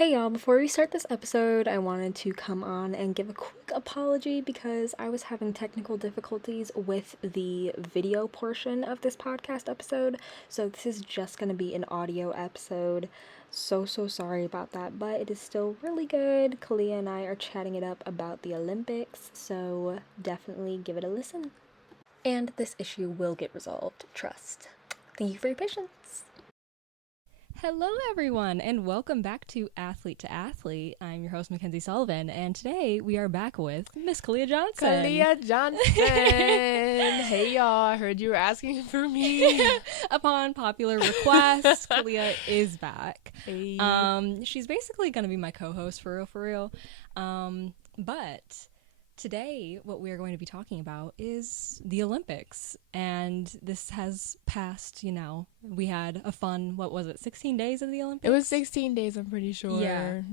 Hey y'all, before we start this episode, I wanted to come on and give a quick apology because I was having technical difficulties with the video portion of this podcast episode. So this is just going to be an audio episode. So sorry about that, but it is still really good. Caleia and I are chatting it up about the Olympics, so definitely give it a listen. And this issue will get resolved, trust. Thank you for your patience. Hello, everyone, and welcome back to Athlete. I'm your host, Mackenzie Sullivan, and today we are back with Miss Caleia Johnson. Caleia Johnson! Hey, y'all, I heard you were asking for me. Upon popular request, Caleia is back. Hey. She's basically going to be my co-host for real. But today, what we are going to be talking about is the Olympics, and this has passed, we had a fun, 16 days of the Olympics? It was 16 days, I'm pretty sure.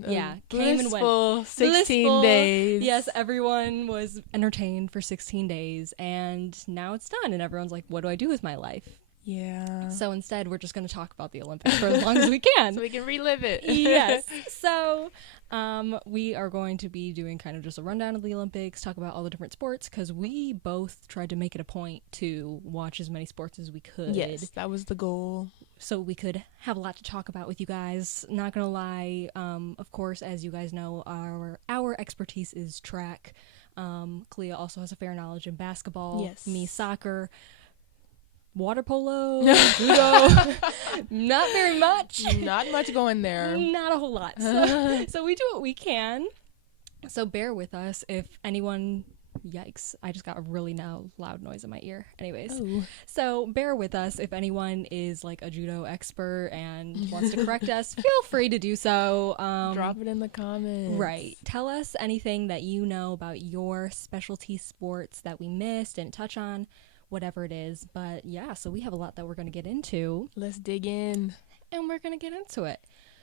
Yeah. Came and went. 16 days. Yes, everyone was entertained for 16 days, and now it's done, and everyone's like, what do I do with my life? Yeah. So instead, we're just going to talk about the Olympics for as long as we can. So we can relive it. Yes. So we are going to be doing kind of just a rundown of the Olympics, talk about all the different sports, because we both tried to make it a point to watch as many sports as we could. Yes, that was the goal. So we could have a lot to talk about with you guys. Not going to lie, of course, as you guys know, our expertise is track. Caleia also has a fair knowledge in basketball. Yes. Me, soccer. Water polo, judo, not very much. Not much going there. Not a whole lot. So we do what we can. So bear with us if anyone... Yikes, I just got a really loud noise in my ear. Anyways, So bear with us if anyone is like a judo expert and wants to correct us. Feel free to do so. Drop it in the comments. Right. Tell us anything that you know about your specialty sports that we missed, didn't touch on. Whatever it is. But yeah, so we have a lot that we're going to get into. Let's dig in. And we're going to get into it.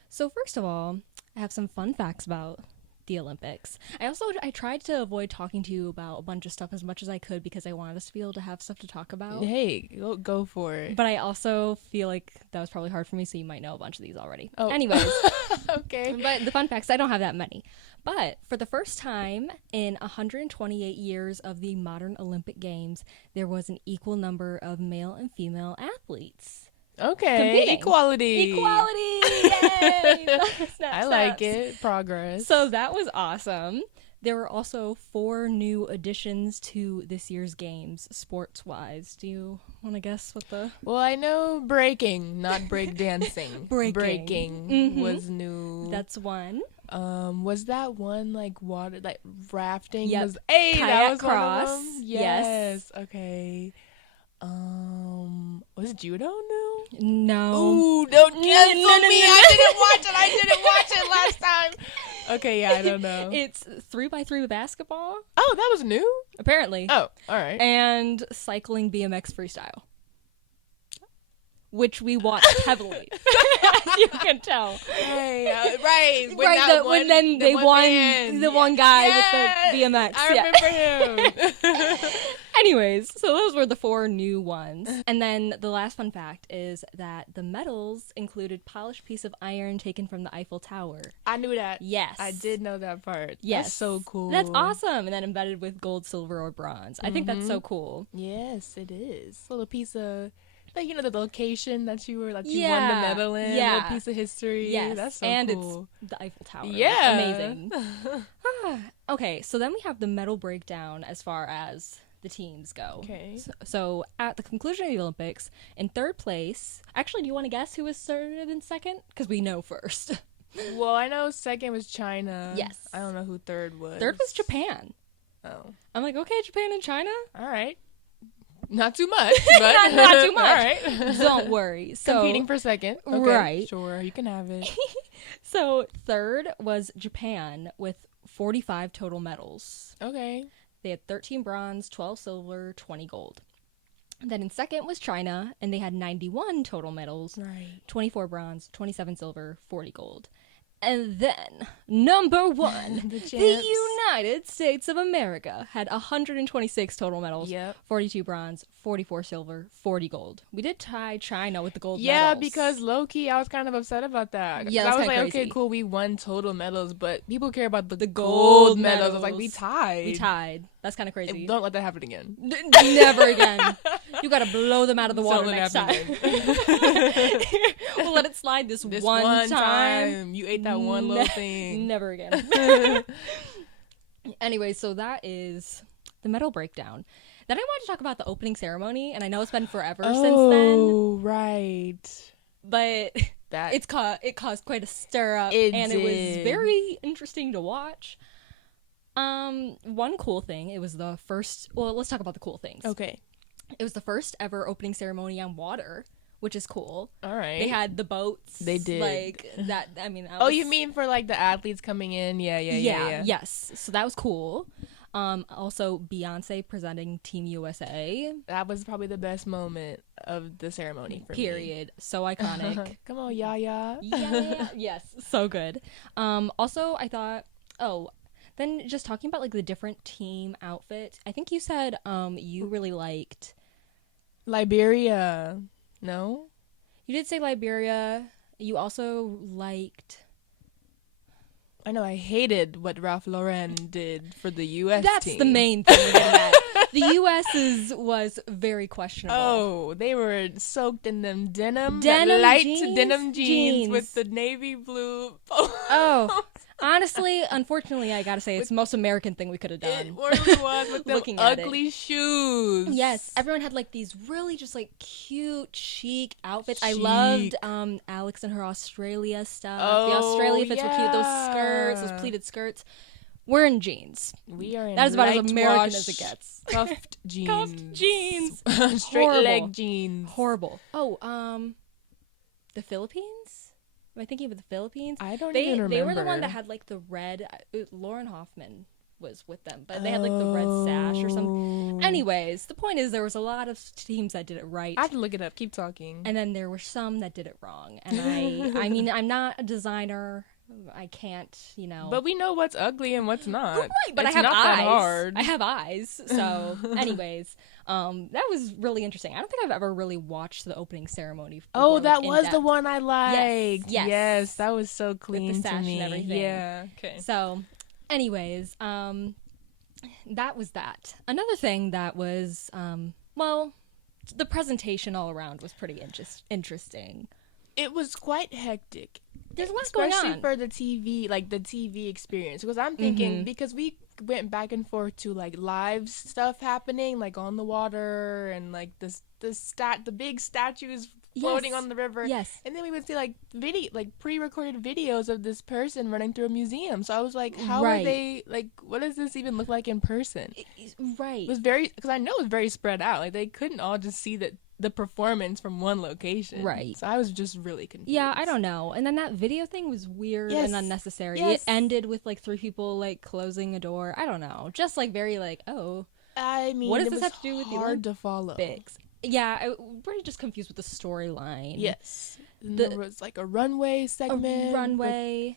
So first of all, I have some fun facts about the Olympics. I tried to avoid talking to you about a bunch of stuff as much as I could because I wanted us to be able to have stuff to talk about. Hey, go for it. But I also feel like that was probably hard for me, so you might know a bunch of these already. Oh. Anyways. Okay. But the fun facts, I don't have that many. But for the first time in 128 years of the modern Olympic Games, there was an equal number of male and female athletes. Okay. Competing. Equality. Yay! I like it. Progress. So that was awesome. There were also 4 new additions to this year's games, sports-wise. Do you want to guess what the... Well, I know breaking, not break dancing. Breaking. Was new. That's one. Was that one like water, like rafting? Yep. That Kayak was cross. One of them? Yes. Okay. Was judo new? No. Ooh, don't cancel me. I didn't watch it last time. Okay, yeah, I don't know. It's 3x3 basketball. Oh, that was new? Apparently. Oh, all right. And cycling BMX freestyle. Which we watched heavily. As you can tell. Right. When they won the one guy with the BMX. I remember him. Anyways, so those were the 4 new ones. And then the last fun fact is that the medals included polished piece of iron taken from the Eiffel Tower. I knew that. Yes. I did know that part. Yes. That's so cool. That's awesome. And then embedded with gold, silver, or bronze. I think that's so cool. Yes, it is. A little piece of... Like, the location that you won the medal in. Yeah. A little piece of history. Yes. That's so and cool. It's the Eiffel Tower. Yeah. Amazing. Okay, so then we have the medal breakdown as far as the teams go. Okay. So at the conclusion of the Olympics, in 3rd place... Actually, do you want to guess who was started in 2nd? Because we know first. Well, I know 2nd was China. Yes. I don't know who 3rd was. 3rd was Japan. Oh. I'm like, okay, Japan and China? All right. Not too much, but not too much. All right. Don't worry. So, competing for 2nd. Okay, right. Sure, you can have it. So 3rd was Japan with 45 total medals. Okay. They had 13 bronze, 12 silver, 20 gold. Then in 2nd was China, and they had 91 total medals. Right. 24 bronze, 27 silver, 40 gold. And then, number one, The the champs. United States of America had 126 total medals. Yep. 42 bronze, 44 silver, 40 gold. We did tie China with the gold Yeah, medals. because low-key, I was kind of upset about that. Yeah, I that's was kinda like, crazy. okay, cool, we won total medals, but people care about the gold gold medals. I was like, we medals. tied. We tied. That's kind of crazy. Don't let that happen again. Never again. You gotta blow them out of the water Don't let next it time. happen We'll let it slide this This one time. You ate that one little thing. Never again. Anyway, so that is the medal breakdown. Then I wanted to talk about the opening ceremony, and I know it's been forever since then, Oh, right. but That it caused quite a stir up, It and it was did. very interesting to watch. One cool thing, it was the first. Well, let's talk about the cool things. okay. It was the first ever opening ceremony on water, which is cool. All right. They had the boats. They did. Like that. I mean, that Oh, was- you mean for like the athletes coming in? Yeah. Yes. So that was cool. Also Beyonce presenting Team USA. That was probably the best moment of the ceremony for me. Period. So iconic. Come on, Yaya. Yeah. Yes. So good. Also I thought, then just talking about like the different team outfits. I think you said you really liked. Liberia. No? You did say Liberia. You also liked. I know I hated what Ralph Lauren did for the U.S. That's team. the main thing we're getting at. The U.S.'s was very questionable. Oh, they were soaked in them denim Denim light jeans? denim jeans Jeans. with the navy blue. Oh, honestly, unfortunately, I gotta say it's the most American thing we could have done. It really was with them Looking at it. ugly shoes. Yes, everyone had like these really just like cute, chic outfits. I Chic. loved Alex and her Australia stuff. The Oh, Australia fits were cute. Those yeah. skirts, those pleated skirts. We're in jeans. We are in That is about as light American wash, as it gets. Cuffed jeans. Cuffed jeans. Straight Horrible. leg jeans. Horrible. Oh, the Philippines? Am I thinking of the Philippines? I don't even remember. They were the one that had like the red. Lauren Hoffman was with them, but they had like the red sash or something. Anyways, the point is there was a lot of teams that did it right, I have to look it up. Keep talking. and then there were some that did it wrong. And I mean, I'm not a designer. I can't, But we know what's ugly and what's not. Right, but It's I have not eyes. That hard. I have eyes. So, anyways, that was really interesting. I don't think I've ever really watched the opening ceremony. Oh, before, that like, in was the depth. one I liked. Yes. That was so clean sash to and me. everything. Yeah. Okay. So, anyways, that was that. Another thing that was, the presentation all around was pretty interesting. It was quite hectic. There's lots going Especially on. for the TV experience. Because I'm thinking, because we went back and forth to like live stuff happening, like on the water and like the big statues floating Yes. on the river. Yes. And then we would see like pre-recorded videos of this person running through a museum. So I was like, how Right. are they, like, what does this even look like in person? Right. It was because I know it was very spread out. Like they couldn't all just see the performance from one location. Right. So I was just really confused. Yeah, I don't know. And then that video thing was weird Yes. and unnecessary. Yes. It ended with like 3 people like closing a door. I don't know. Just like very like, oh, I mean, What does it this was have to do with the hard to follow. Olympics. Yeah, I'm pretty just confused with the storyline. Yes. And there was like a runway A segment. runway.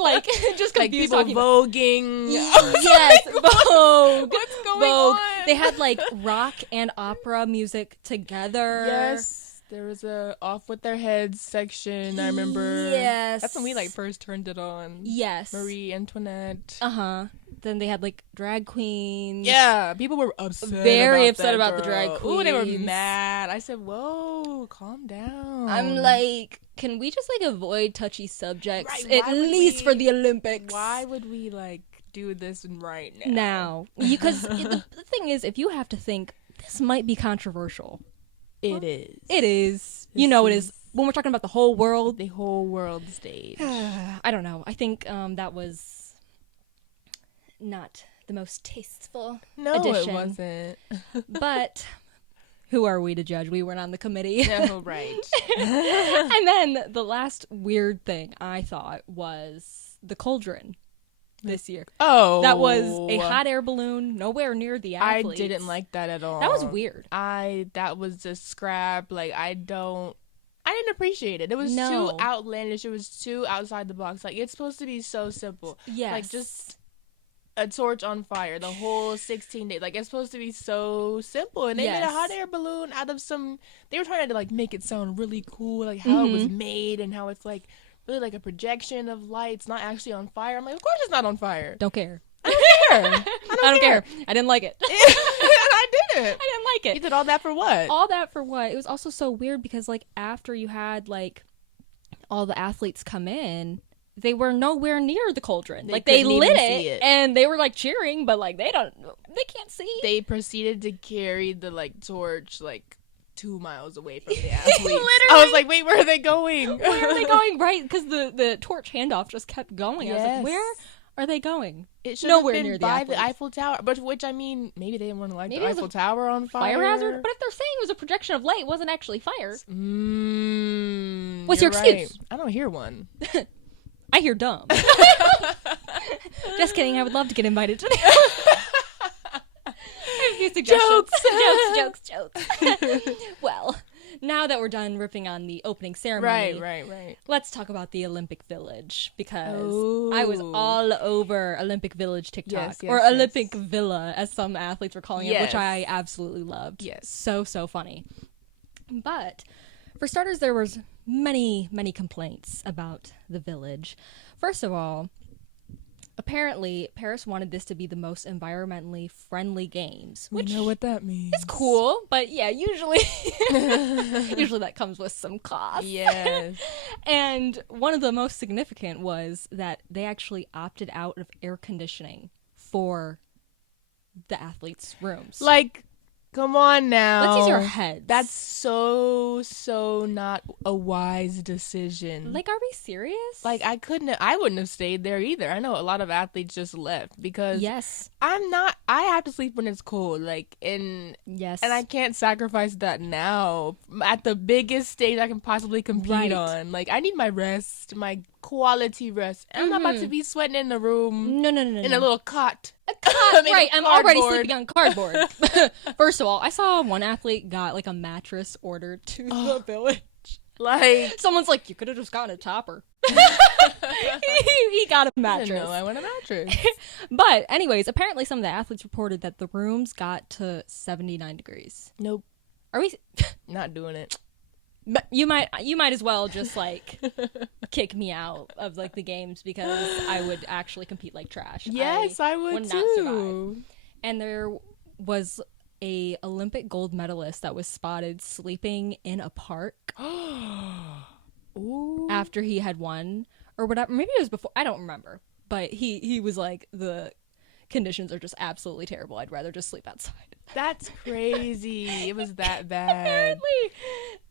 Like just Like confused people talking about- voguing. Yes, Vogue. What's going Vogue. on? They had like rock and opera music together. Yes. There was a off with their heads section. I remember. Yes. That's when we like first turned it on. Yes. Marie Antoinette. Uh-huh. Then they had like drag queens. Yeah, people were upset. Very about upset that about the girl. drag Ooh, they were queens. mad. I said, "Whoa, calm down." I'm like, can we just like avoid touchy subjects Right, at why would least we- for the Olympics? Why would we like do this right now? Now, because the thing is, if you have to think, this might be controversial. It is. It is. This It is. When we're talking about the whole world, The whole world stage. I don't know. I think that was not the most tasteful No, addition. it wasn't. But who are we to judge? We weren't on the committee. No, right. And then the last weird thing I thought was the cauldron this year. Oh, That was a hot air balloon, nowhere near the I athletes. didn't like that at all. That was weird. That was just scrap. Like I I didn't appreciate it. It was No. too outlandish. It was too outside the box. Like, it's supposed to be so simple. Yes. Like, just a torch on fire the whole 16 days. Like, it's supposed to be so simple. And they made a hot air balloon out of some... They were trying to, like, make it sound really cool, like, how it was made and how it's, like, really like a projection of light. It's not actually on fire. I'm like, of course it's not on fire. Don't care. I don't care. I don't care. I didn't like it. I didn't. I didn't like it. You did all that for what? All that for what? It was also so weird because, like, after you had, like, all the athletes come in, they were nowhere near the cauldron. Like, they lit it, and they were, like, cheering, but, like, they can't see. They proceeded to carry the, like, torch, like, 2 miles away from the athletes. Literally. I was like, wait, where are they going? Where are they going? Right, because the torch handoff just kept going. Yes. I was like, where are they going? It should Nowhere have been near by the the Eiffel Tower, but which, I mean, maybe they didn't want to light Maybe the it was Eiffel a Tower on fire. Fire hazard? But if they're saying it was a projection of light, it wasn't actually fire. What's You're your right. excuse? I don't hear one. I hear dumb. Just kidding. I would love to get invited to the I have a few suggestions. Jokes. Well, now that we're done ripping on the opening ceremony, Right. let's talk about the Olympic Village, because I was all over Olympic Village TikTok, or Olympic Villa, as some athletes were calling it, which I absolutely loved. Yes. So funny. But for starters, there was many complaints about the village. First of all, apparently Paris wanted this to be the most environmentally friendly games, which we know what that means. it's cool, but yeah, usually that comes with some cost. Yes. And one of the most significant was that they actually opted out of air conditioning for the athletes' rooms. Like, come on now. Let's use your heads. That's so not a wise decision. Like, are we serious? Like, I wouldn't have stayed there either. I know a lot of athletes just left because yes, I have to sleep when it's cold. Like, yes, and I can't sacrifice that now at the biggest stage I can possibly compete on. Like, I need my rest, my quality rest. And I'm not about to be sweating in the room. No. In a little cot. Right, I'm already sleeping on cardboard. First of all, I saw one athlete got like a mattress ordered to the village. Like, someone's like, you could have just gotten a topper. he got a mattress. No, I want a mattress. But anyways, apparently some of the athletes reported that the rooms got to 79 degrees. Nope. Are we Not doing it. But you might as well just like kick me out of like the games, because I would actually compete like trash. Yes, I would not too. survive. And there was a Olympic gold medalist that was spotted sleeping in a park Ooh. after he had won or whatever. Maybe it was before. I don't remember. But he was like, the conditions are just absolutely terrible. I'd rather just sleep outside. That's crazy. It was that bad. Apparently.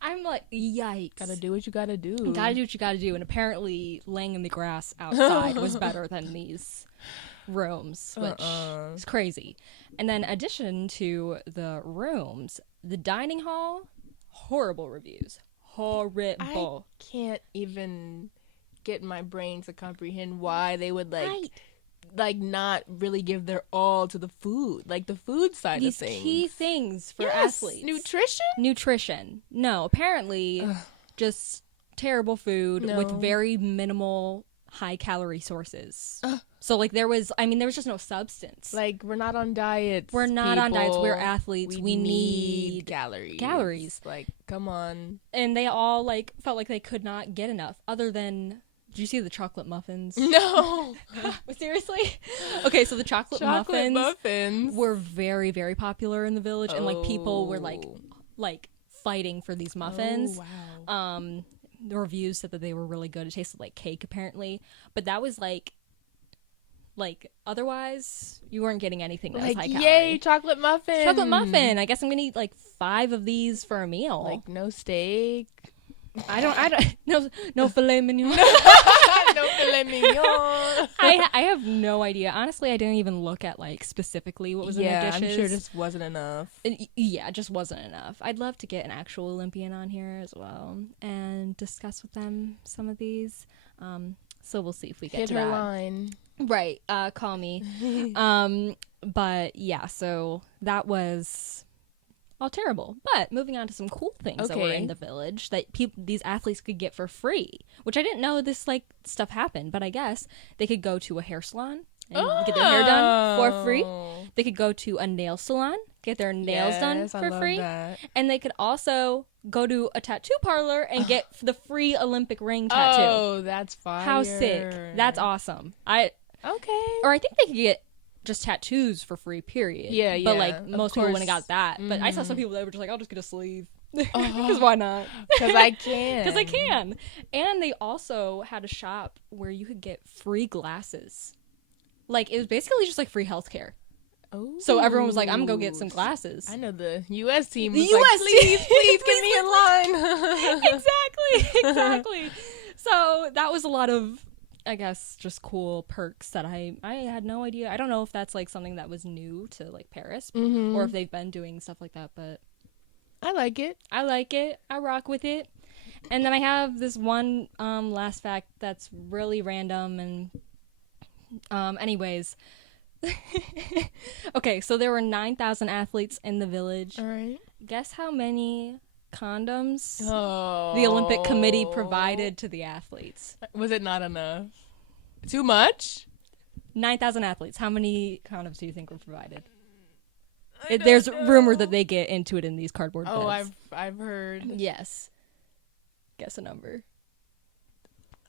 I'm like, yikes. Gotta do what you gotta do. Gotta do what you gotta do. And apparently laying in the grass outside was better than these rooms, which is crazy. And then in addition to the rooms, the dining hall, horrible reviews. Horrible. I can't even get my brain to comprehend why they would like not really give their all to the food, like the food side These of things. key things for athletes. Nutrition. No, apparently just terrible food with very minimal high calorie sources. So like there was just no substance. Like, we're not on diets. We're not on diets. We're athletes. We need calories. Like, come on. And they all like felt like they could not get enough, other than, did you see the chocolate muffins? No. Seriously? Okay, so the chocolate muffins were very, very popular in the village, and like people were like fighting for these muffins. Oh, wow. The reviews said that they were really good. It tasted like cake, apparently, but that was like otherwise you weren't getting anything that was high calorie. Yay, chocolate muffin. I guess I'm gonna eat like 5 of these for a meal. Like, no steak. I don't no filet mignon. No filet mignon. I have no idea. Honestly, I didn't even look at like specifically what was in the dishes. I'm sure this wasn't enough. Yeah, it just wasn't enough. I'd love to get an actual Olympian on here as well and discuss with them some of these. So we'll see if we get to that. Hit her line. Right. Call me. But yeah, so that was all terrible. But moving on to some cool things that were in the village that these athletes could get for free, which I didn't know this like stuff happened, but I guess they could go to a hair salon and get their hair done for free. They could go to a nail salon, get their nails done for free. That. And they could also go to a tattoo parlor and get the free Olympic ring tattoo. Oh, that's fire. How sick. That's awesome. Okay. Or I think they could get just tattoos for free, period. Yeah. But like most people wouldn't have got that. But I saw some people that were just like, I'll just get a sleeve. Because why not? Because I can. Because I can. And they also had a shop where you could get free glasses. Like, it was basically just like free healthcare. Oh. So everyone was like, I'm going to go get some glasses. I know the U.S. team was please get me in line. Exactly. So that was a lot of, I guess, just cool perks that I had no idea. I don't know if that's like something that was new to like Paris or if they've been doing stuff like that, but I like it. I rock with it. And then I have this one last fact that's really random and anyways. Okay, so there were 9,000 athletes in the village. All right. Guess how many condoms the Olympic Committee provided to the athletes? Was it not enough? Too much? 9,000 athletes. How many condoms do you think were provided? There's rumor that they get into it in these cardboard beds. Oh, I've heard. Yes. Guess a number.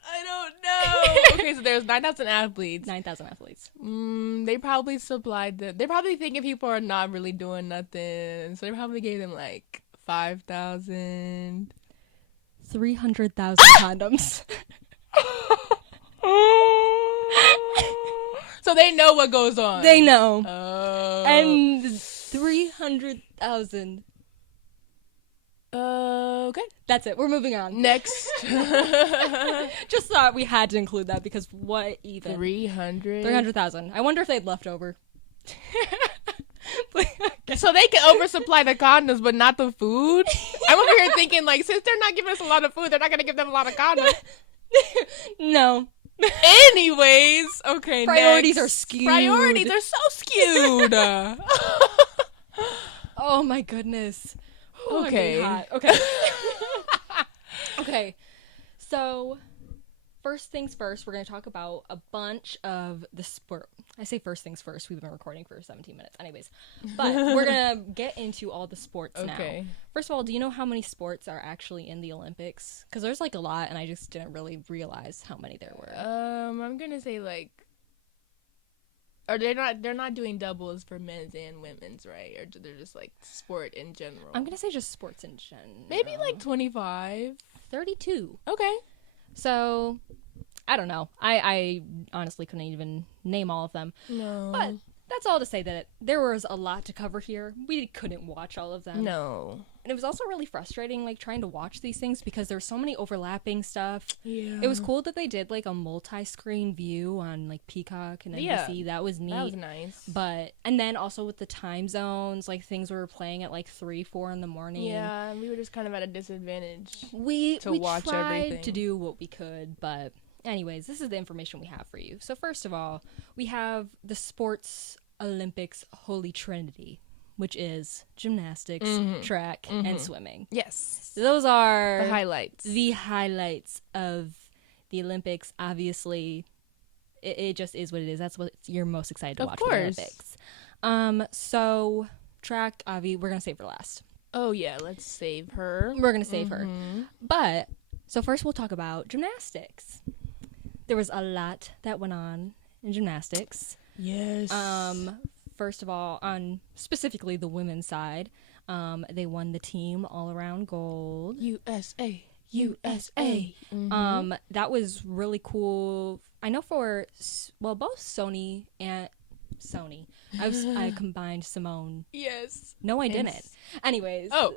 I don't know. Okay, so there's 9,000 athletes. 9,000 athletes. They probably supplied them. They're probably thinking people are not really doing nothing, so they probably gave them like 5,000. 300,000 condoms. So they know what goes on. They know. Oh. And 300,000. Okay. That's it. We're moving on. Next. Just thought we had to include that because what even? 300,000. I wonder if they'd left over. So they can oversupply the condoms, but not the food? I'm over here thinking, like, since they're not giving us a lot of food, they're not going to give them a lot of condoms. No. Anyways, okay, priorities next. are skewed. Priorities are so skewed. Oh my goodness. Oh, okay. Okay. Okay. So, first things first, we're going to talk about a bunch of the sport. I say first things first. We've been recording for 17 minutes. Anyways. But we're going to get into all the sports now. First of all, do you know how many sports are actually in the Olympics? Because there's like a lot, and I just didn't really realize how many there were. I'm going to say like... Or they're not doing doubles for men's and women's, right? Or they're just like sport in general? I'm going to say just sports in general. Maybe like 25. 32. Okay. So, I don't know. I honestly couldn't even name all of them. No. But that's all to say that there was a lot to cover here. We couldn't watch all of them. No. And it was also really frustrating, like, trying to watch these things because there's so many overlapping stuff. Yeah. It was cool that they did, like, a multi-screen view on, like, Peacock and NBC. Yeah. That was neat. That was nice. But, and then also with the time zones, like, things were playing at, like, 3, 4 in the morning. Yeah, we were just kind of at a disadvantage we watch tried everything. To do what we could, but anyways, this is the information we have for you. So first of all, we have the Sports Olympics Holy Trinity, which is gymnastics, track, and swimming. Yes. Those are the highlights of the Olympics. Obviously, it just is what it is. That's what you're most excited to watch for the Olympics. So track, Avi, we're going to save for last. Oh, yeah, let's save her. We're going to save her. But, so first we'll talk about gymnastics. There was a lot that went on in gymnastics. Yes. First of all, on specifically the women's side, they won the team all-around gold. USA. That was really cool. I know for, well, both Sony. I combined Simone. Yes. No, I didn't. Anyways. Oh.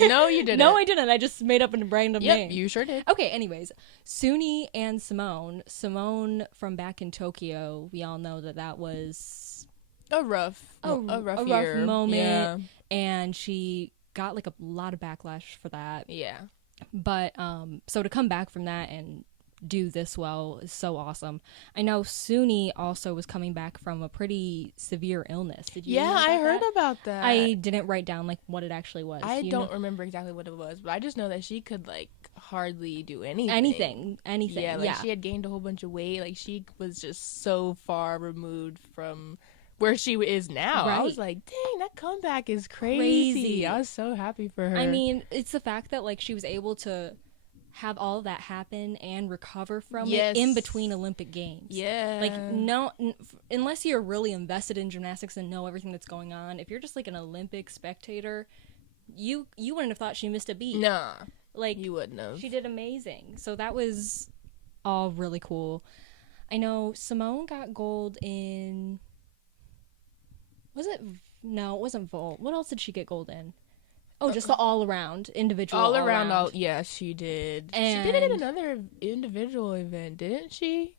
No, you didn't. No, I didn't. I just made up a random name. Yep, you sure did. Okay, anyways. Suni and Simone. Simone from back in Tokyo, we all know that was... A rough moment. Yeah. And she got, like, a lot of backlash for that. Yeah. But, so to come back from that and do this well is so awesome. I know Suni also was coming back from a pretty severe illness. Did you know about I heard that? about that. I didn't write down like what it actually was. I don't remember exactly what it was, but I just know that she could like hardly do anything. Anything. Yeah, like she had gained a whole bunch of weight. Like she was just so far removed from where she is now. Right. I was like, dang, that comeback is crazy. I was so happy for her. I mean, it's the fact that like she was able to have all of that happen and recover from it in between Olympic Games. Yeah. Like, unless you're really invested in gymnastics and know everything that's going on, if you're just like an Olympic spectator, you wouldn't have thought she missed a beat. Nah. Like, you wouldn't have. She did amazing. So that was all really cool. I know Simone got gold in... Was it... No, it wasn't vault. What else did she get gold in? Oh, just the all-around, individual all-around. Yeah, she did. And she did it in another individual event, didn't she?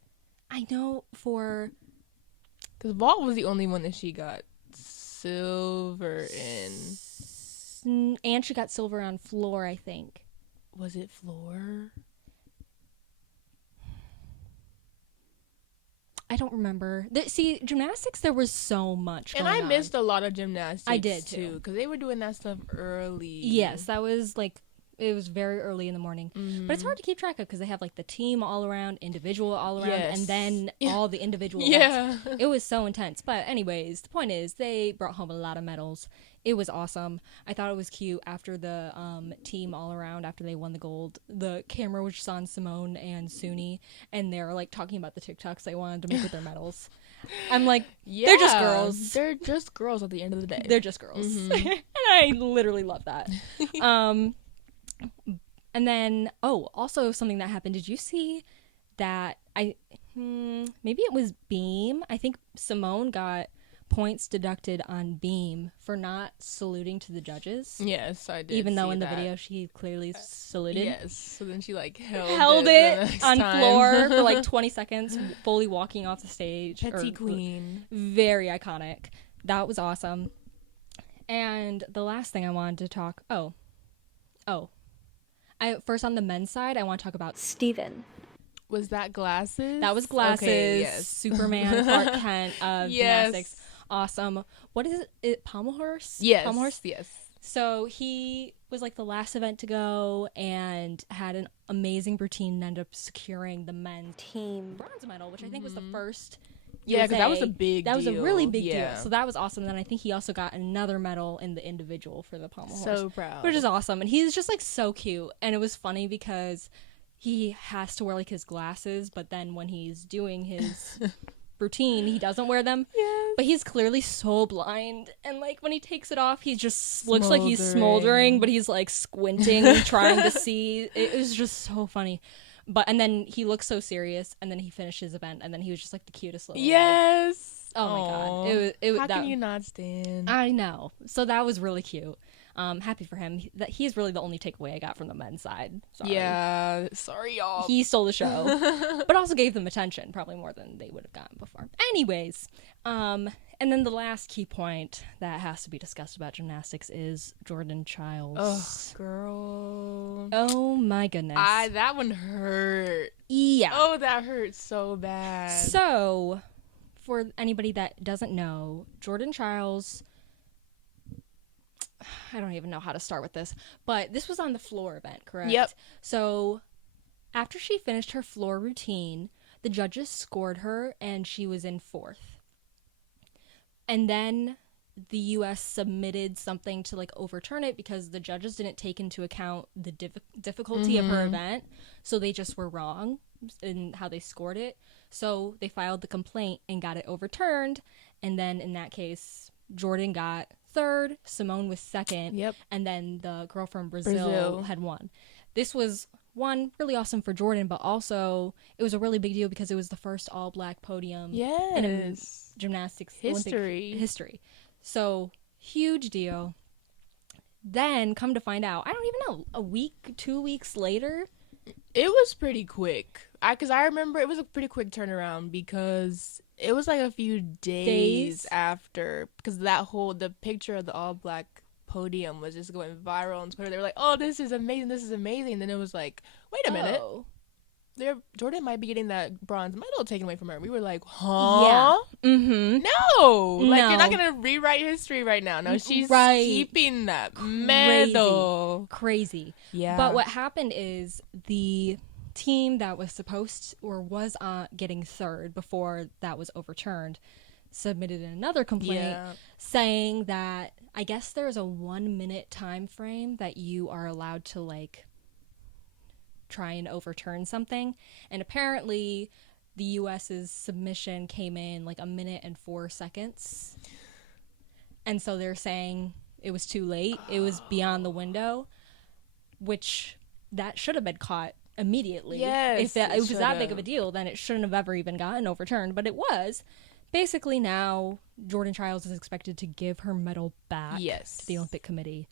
I know for... Because vault was the only one that she got silver in. And she got silver on floor, I think. Was it floor? I don't remember. See, gymnastics, there was so much going on. And I missed a lot of gymnastics. I did, too. Because they were doing that stuff early. Yes, that was, like, it was very early in the morning. Mm-hmm. But it's hard to keep track of because they have, like, the team all around, individual all around, and then all the individual events. It was so intense. But anyways, the point is, they brought home a lot of medals. It was awesome. I thought it was cute after the team all around, after they won the gold. The camera was just on Simone and Suni, and they're like talking about the TikToks they wanted to make with their medals. I'm like, they're just girls. They're just girls at the end of the day. They're just girls. Mm-hmm. And I literally love that. And then, also something that happened. Did you see that maybe it was beam? I think Simone got points deducted on beam for not saluting to the judges. Yes, I did. Even though in the video she clearly saluted. Yes. So then she like held it on floor for like 20 seconds, fully walking off the stage. Petty queen. Very iconic. That was awesome. And the last thing I wanted to talk. First on the men's side, I want to talk about Steven. Was that glasses? That was glasses. Okay, yes. Superman, Clark Kent of gymnastics. Awesome. What is it? Pommel horse? Yes. Pommel horse? Yes. So he was like the last event to go and had an amazing routine and ended up securing the men's team bronze medal, which I think was the first. Yeah, because that was a big deal. That was a really big deal. So that was awesome. Then I think he also got another medal in the individual for the pommel horse. So proud. Which is awesome. And he's just like so cute. And it was funny because he has to wear like his glasses, but then when he's doing his routine, he doesn't wear them. Yes. But he's clearly so blind, and like when he takes it off, he just looks like he's smoldering, but he's like squinting and trying to see. It was just so funny. And then he looks so serious, and then he finished his event, and then he was just like the cutest little. Yes. Oh my god. It was. How can you not stand? I know. So that was really cute. Happy for him. That he's really the only takeaway I got from the men's side. Sorry. Yeah, sorry y'all. He stole the show, but also gave them attention, probably more than they would have gotten before. Anyways, and then the last key point that has to be discussed about gymnastics is Jordan Childs. Oh, girl. Oh my goodness. That one hurt. Yeah. Oh, that hurt so bad. So, for anybody that doesn't know, Jordan Childs, I don't even know how to start with this, but this was on the floor event, correct? Yep. So after she finished her floor routine, the judges scored her and she was in fourth. And then the U.S. submitted something to like overturn it because the judges didn't take into account the difficulty of her event. So they just were wrong in how they scored it. So they filed the complaint and got it overturned. And then in that case, Jordan got third, Simone was second, and then the girl from Brazil had won. This was one really awesome for Jordan, but also it was a really big deal because it was the first all-black podium in gymnastics Olympic history. So huge deal. Then come to find out, I don't even know, 2 weeks later, it was pretty quick. Because I remember it was a pretty quick turnaround because it was like a few days after, because the picture of the all black podium was just going viral on Twitter. They were like, oh, this is amazing. And then it was like, wait a minute. Jordan might be getting that bronze medal taken away from her. We were like, huh? Yeah. Mm-hmm. No. Like, No. you're not going to rewrite history right now. No, she's keeping that medal. Crazy. Yeah. But what happened is the team that was supposed or was getting third before that was overturned submitted another complaint saying that I guess there's a 1 minute time frame that you are allowed to like try and overturn something, and apparently the US's submission came in like 1 minute and 4 seconds, and so they're saying it was too late. It was beyond the window, which that should have been caught immediately. Yes, If it was that big of a deal, then it shouldn't have ever even gotten overturned, but it was. Basically, now Jordan Childs is expected to give her medal back to the Olympic Committee.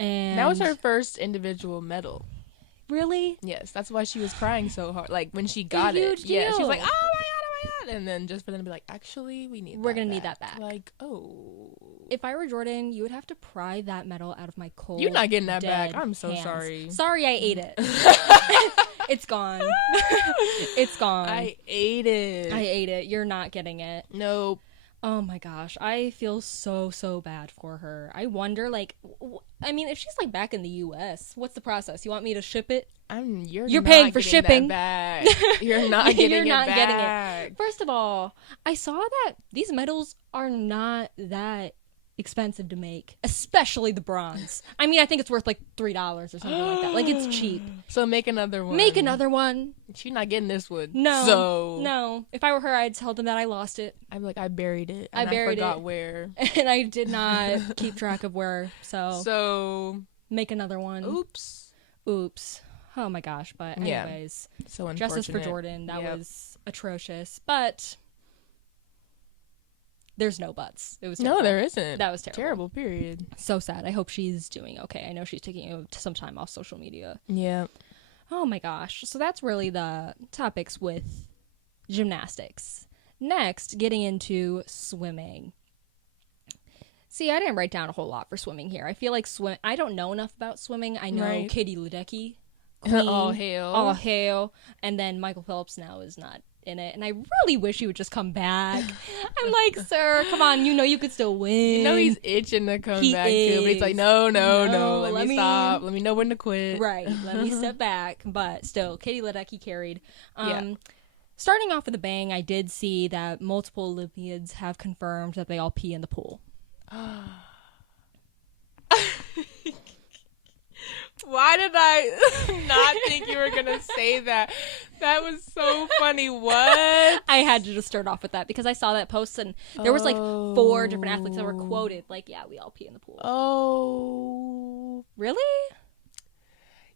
And that was her first individual medal. Really? Yes, that's why she was crying so hard. Like, when she got it. Huge deal. Yeah, she was like, oh my God. And then just for them to be like, actually, we're going to need that back. Like, oh. If I were Jordan, you would have to pry that medal out of my cold, you're not getting that back. dead I'm so hands. sorry. Sorry, I ate it. It's gone. It's gone. I ate it. You're not getting it. Nope. Oh my gosh. I feel so bad for her. I wonder, like, I mean, if she's like back in the US, what's the process? You want me to ship it? You're paying for shipping. That back. You're not getting You're not it getting back. it. First of all, I saw that these medals are not that expensive to make, especially the bronze. I mean, I think it's worth like $3 or something like that. Like, it's cheap. So make another one. Make another one. She's not getting this one. No. If I were her, I'd tell them that I lost it. I'd be like, I buried it. I forgot where. And I did not keep track of where. So make another one. Oops. Oh my gosh. But anyways, so unfortunate. Justice for Jordan. That was atrocious. But there's no buts. It was terrible. No, there isn't. That was terrible. Terrible, period. So sad. I hope she's doing okay. I know she's taking some time off social media. Yeah. Oh my gosh. So that's really the topics with gymnastics. Next, getting into swimming. See, I didn't write down a whole lot for swimming here. I feel like I don't know enough about swimming. I know Katie Ledecky. All hail. And then Michael Phelps now is not in it, and I really wish he would just come back. I'm like, sir, come on, you could still win. You know he's itching to come back too, but he's like, no, let me stop. Let me know when to quit. Right, let me step back. But still, Katie Ledecky carried. Starting off with a bang, I did see that multiple Olympians have confirmed that they all pee in the pool. Why did I not think you were going to say that? That was so funny. What? I had to just start off with that because I saw that post and there was like 4 different athletes that were quoted. Like, yeah, we all pee in the pool. Oh. Really?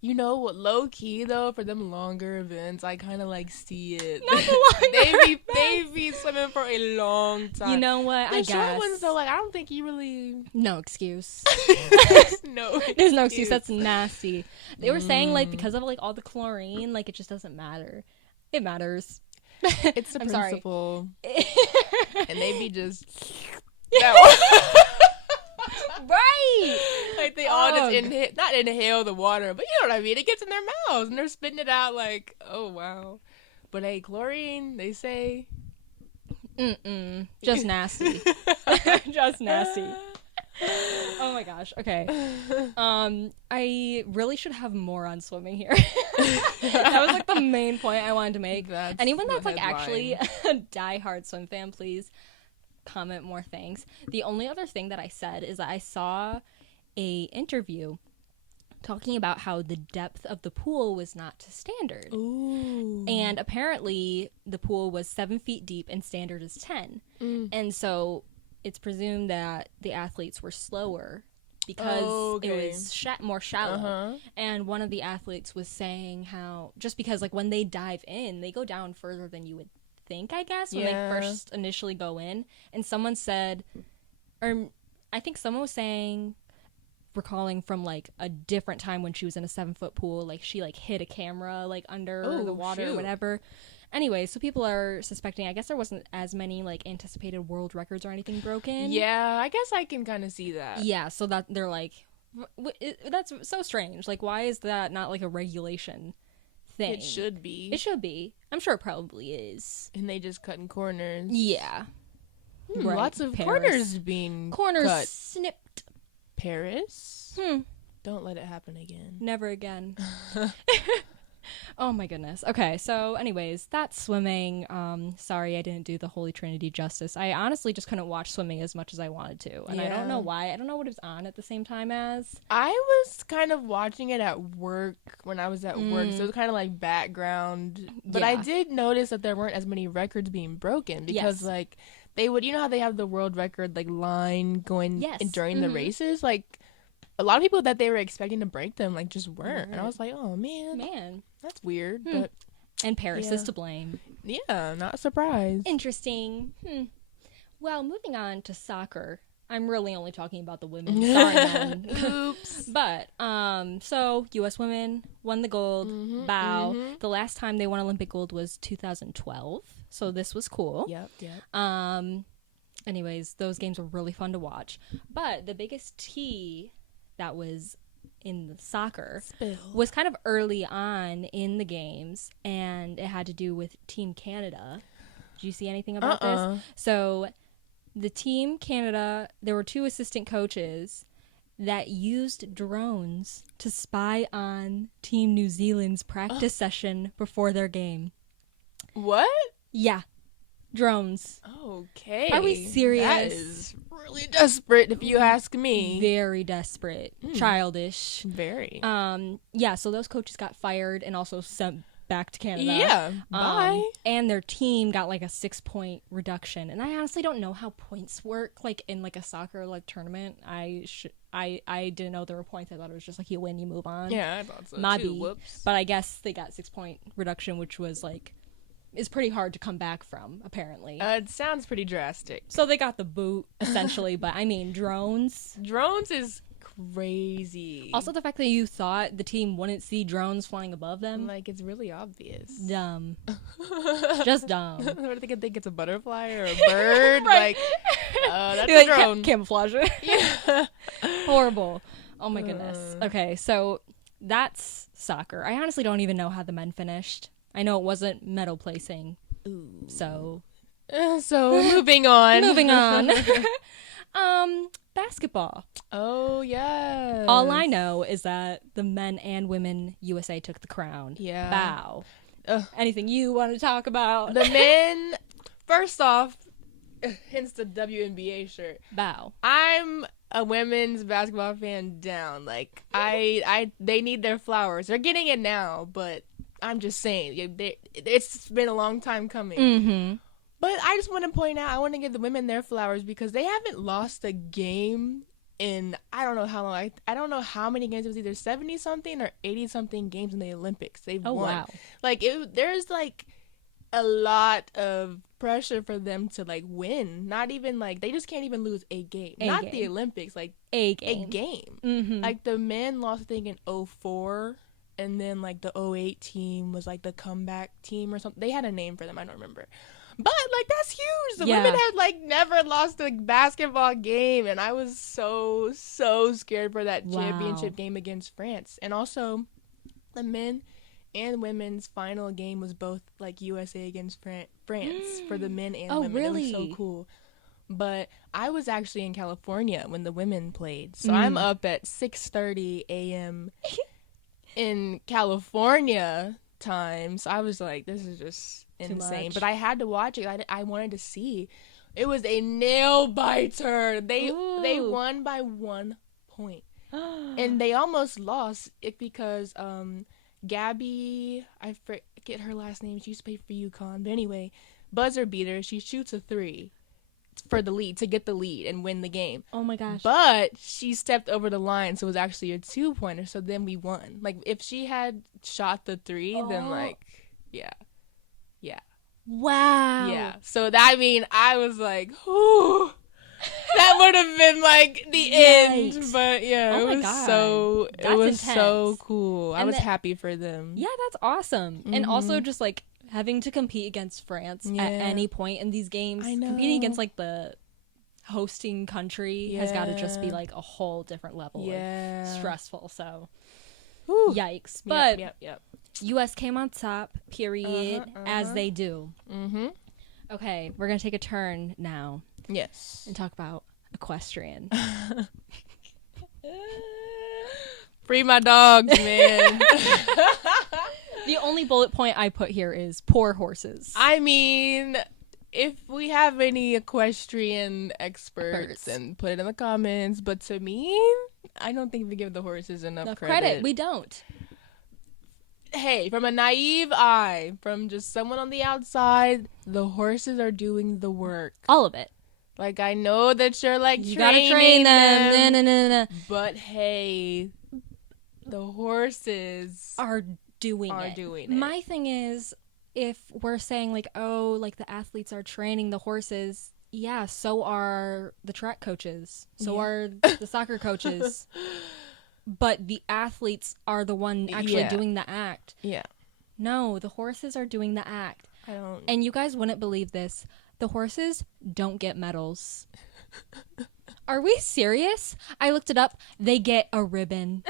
You know what? Low key though, for them longer events, I kind of like see it. Not the longer they be swimming for a long time. You know what? The short ones though, like I don't think you really. No excuse. No. There's no excuse. That's nasty. They were saying like because of like all the chlorine, like it just doesn't matter. It matters. It's the I'm principle. And they be just. Right, like they all just not inhale the water, but you know what I mean, it gets in their mouths and they're spitting it out like, oh wow. But hey, chlorine, they say just nasty. Just nasty. Oh my gosh. Okay. I really should have more on swimming here. That was like the main point I wanted to make. Anyone that's like actually a diehard swim fan, please comment more things. The only other thing that I said is that I saw a interview talking about how the depth of the pool was not to standard. Ooh. And apparently the pool was 7 feet deep and standard is 10. And so it's presumed that the athletes were slower because it was more shallow. And one of the athletes was saying how just because like when they dive in, they go down further than you would think, I guess, when they first initially go in. And someone said, or I think someone was saying, recalling from like a different time when she was in a 7-foot pool, like she like hit a camera like under the water or whatever. Anyway, so people are suspecting, I guess there wasn't as many like anticipated world records or anything broken. Yeah, I guess I can kind of see that. Yeah, so that they're like, that's so strange. Like, why is that not like a regulation thing. It should be. It should be. I'm sure it probably is. And they just cutting corners. Yeah. Right. Lots of corners being cut. Snipped. Paris? Don't let it happen again. Never again. Oh my goodness. Okay, so anyways, that's swimming. Sorry I didn't do the Holy Trinity justice. I honestly just couldn't watch swimming as much as I wanted to. And I don't know why. I don't know what it was on at the same time as. I was kind of watching it at work when I was at work. So it was kind of like background. But I did notice that there weren't as many records being broken because like they would, you know how they have the world record like line going during the races? Like a lot of people that they were expecting to break them like just weren't. And I was like, oh man. That's weird. But and Paris is to blame. Yeah, not surprised. Interesting. Well, moving on to soccer. I'm really only talking about the women. Sorry, men. Oops. But so U.S. women won the gold. Bow. The last time they won Olympic gold was 2012. So this was cool. Yep. Anyways, those games were really fun to watch. But the biggest tea that was in the soccer was kind of early on in the games, and it had to do with Team Canada. Did you see anything about this? So the Team Canada, there were 2 assistant coaches that used drones to spy on Team New Zealand's practice session before their game. What? Yeah. Drones. Okay. Are we serious? That is really desperate if you ask me. Very desperate. Childish. Very. Yeah, so those coaches got fired and also sent back to Canada. Yeah. Bye. And their team got like a 6-point reduction. And I honestly don't know how points work like in like a soccer like tournament. I didn't know there were points. I thought it was just like you win, you move on. Yeah, I thought so Maybe. too. Whoops. But I guess they got 6-point reduction, which was like is pretty hard to come back from, apparently. It sounds pretty drastic. So they got the boot, essentially, but I mean, drones. Drones is crazy. Also, the fact that you thought the team wouldn't see drones flying above them. Like, it's really obvious. Dumb. Just dumb. What, they could think it's a butterfly or a bird? Right. Like, that's a drone. Camouflage it. Yeah. Horrible. Oh my goodness. Okay, so that's soccer. I honestly don't even know how the men finished. I know it wasn't medal placing. Ooh. So moving on. Moving on. Basketball. Oh, yeah. All I know is that the men and women USA took the crown. Yeah. Bow. Anything you want to talk about? The men, first off, hence the WNBA shirt. Bow. I'm a women's basketball fan down. Like, they need their flowers. They're getting it now, but I'm just saying, it's been a long time coming. Mm-hmm. But I just want to point out, I want to give the women their flowers because they haven't lost a game in, I don't know how long. I don't know how many games. It was either 70-something or 80-something games in the Olympics. They've won. Wow. Like, there's, like, a lot of pressure for them to, like, win. Not even, like, they just can't even lose a game. Not the Olympics. Like, a game. A game. Mm-hmm. Like, the men lost, I think, in 2004. And then, like, the 2008 team was, like, the comeback team or something. They had a name for them. I don't remember. But, like, that's huge. The women had, like, never lost a basketball game. And I was so, so scared for that championship game against France. And also, the men and women's final game was both, like, USA against France for the men and women. Really? It was so cool. But I was actually in California when the women played. So I'm up at 6:30 a.m. in California time. So I was like, this is just insane. But I had to watch it. I wanted to see. It was a nail biter. They won by 1 point. And they almost lost it because Gabby, I forget her last name. She used to play for UConn. But anyway, buzzer beater. She shoots a 3 for the lead, to get the lead and win the game. Oh my gosh. But she stepped over the line, so it was actually a 2-pointer, so then we won. Like, if she had shot the 3, then, like, yeah. Wow. Yeah. So, I mean, I was like, whew. That would have been, like, the end. But, yeah, it was so cool. I was happy for them. Yeah, that's awesome. And also just, like, having to compete against France at any point in these games. I know. Competing against, like, the hosting country has got to just be, like, a whole different level of stressful. So, Whew. Yikes. But Yep. U.S. came on top, period, as they do. Mm-hmm. Okay, we're going to take a turn now. Yes. And talk about equestrian. Free my dogs, man. The only bullet point I put here is poor horses. I mean, if we have any equestrian experts, and put it in the comments. But to me, I don't think we give the horses enough credit. We don't. Hey, from a naive eye, from just someone on the outside, the horses are doing the work. All of it. Like, I know that you're like, you training gotta train them. No. But hey, the horses are doing it. My thing is, if we're saying like, oh, like the athletes are training the horses, yeah, so are the track coaches, so are the soccer coaches, but the athletes are the one actually doing the act. Yeah. No, the horses are doing the act. I don't. And you guys wouldn't believe this. The horses don't get medals. Are we serious? I looked it up. They get a ribbon.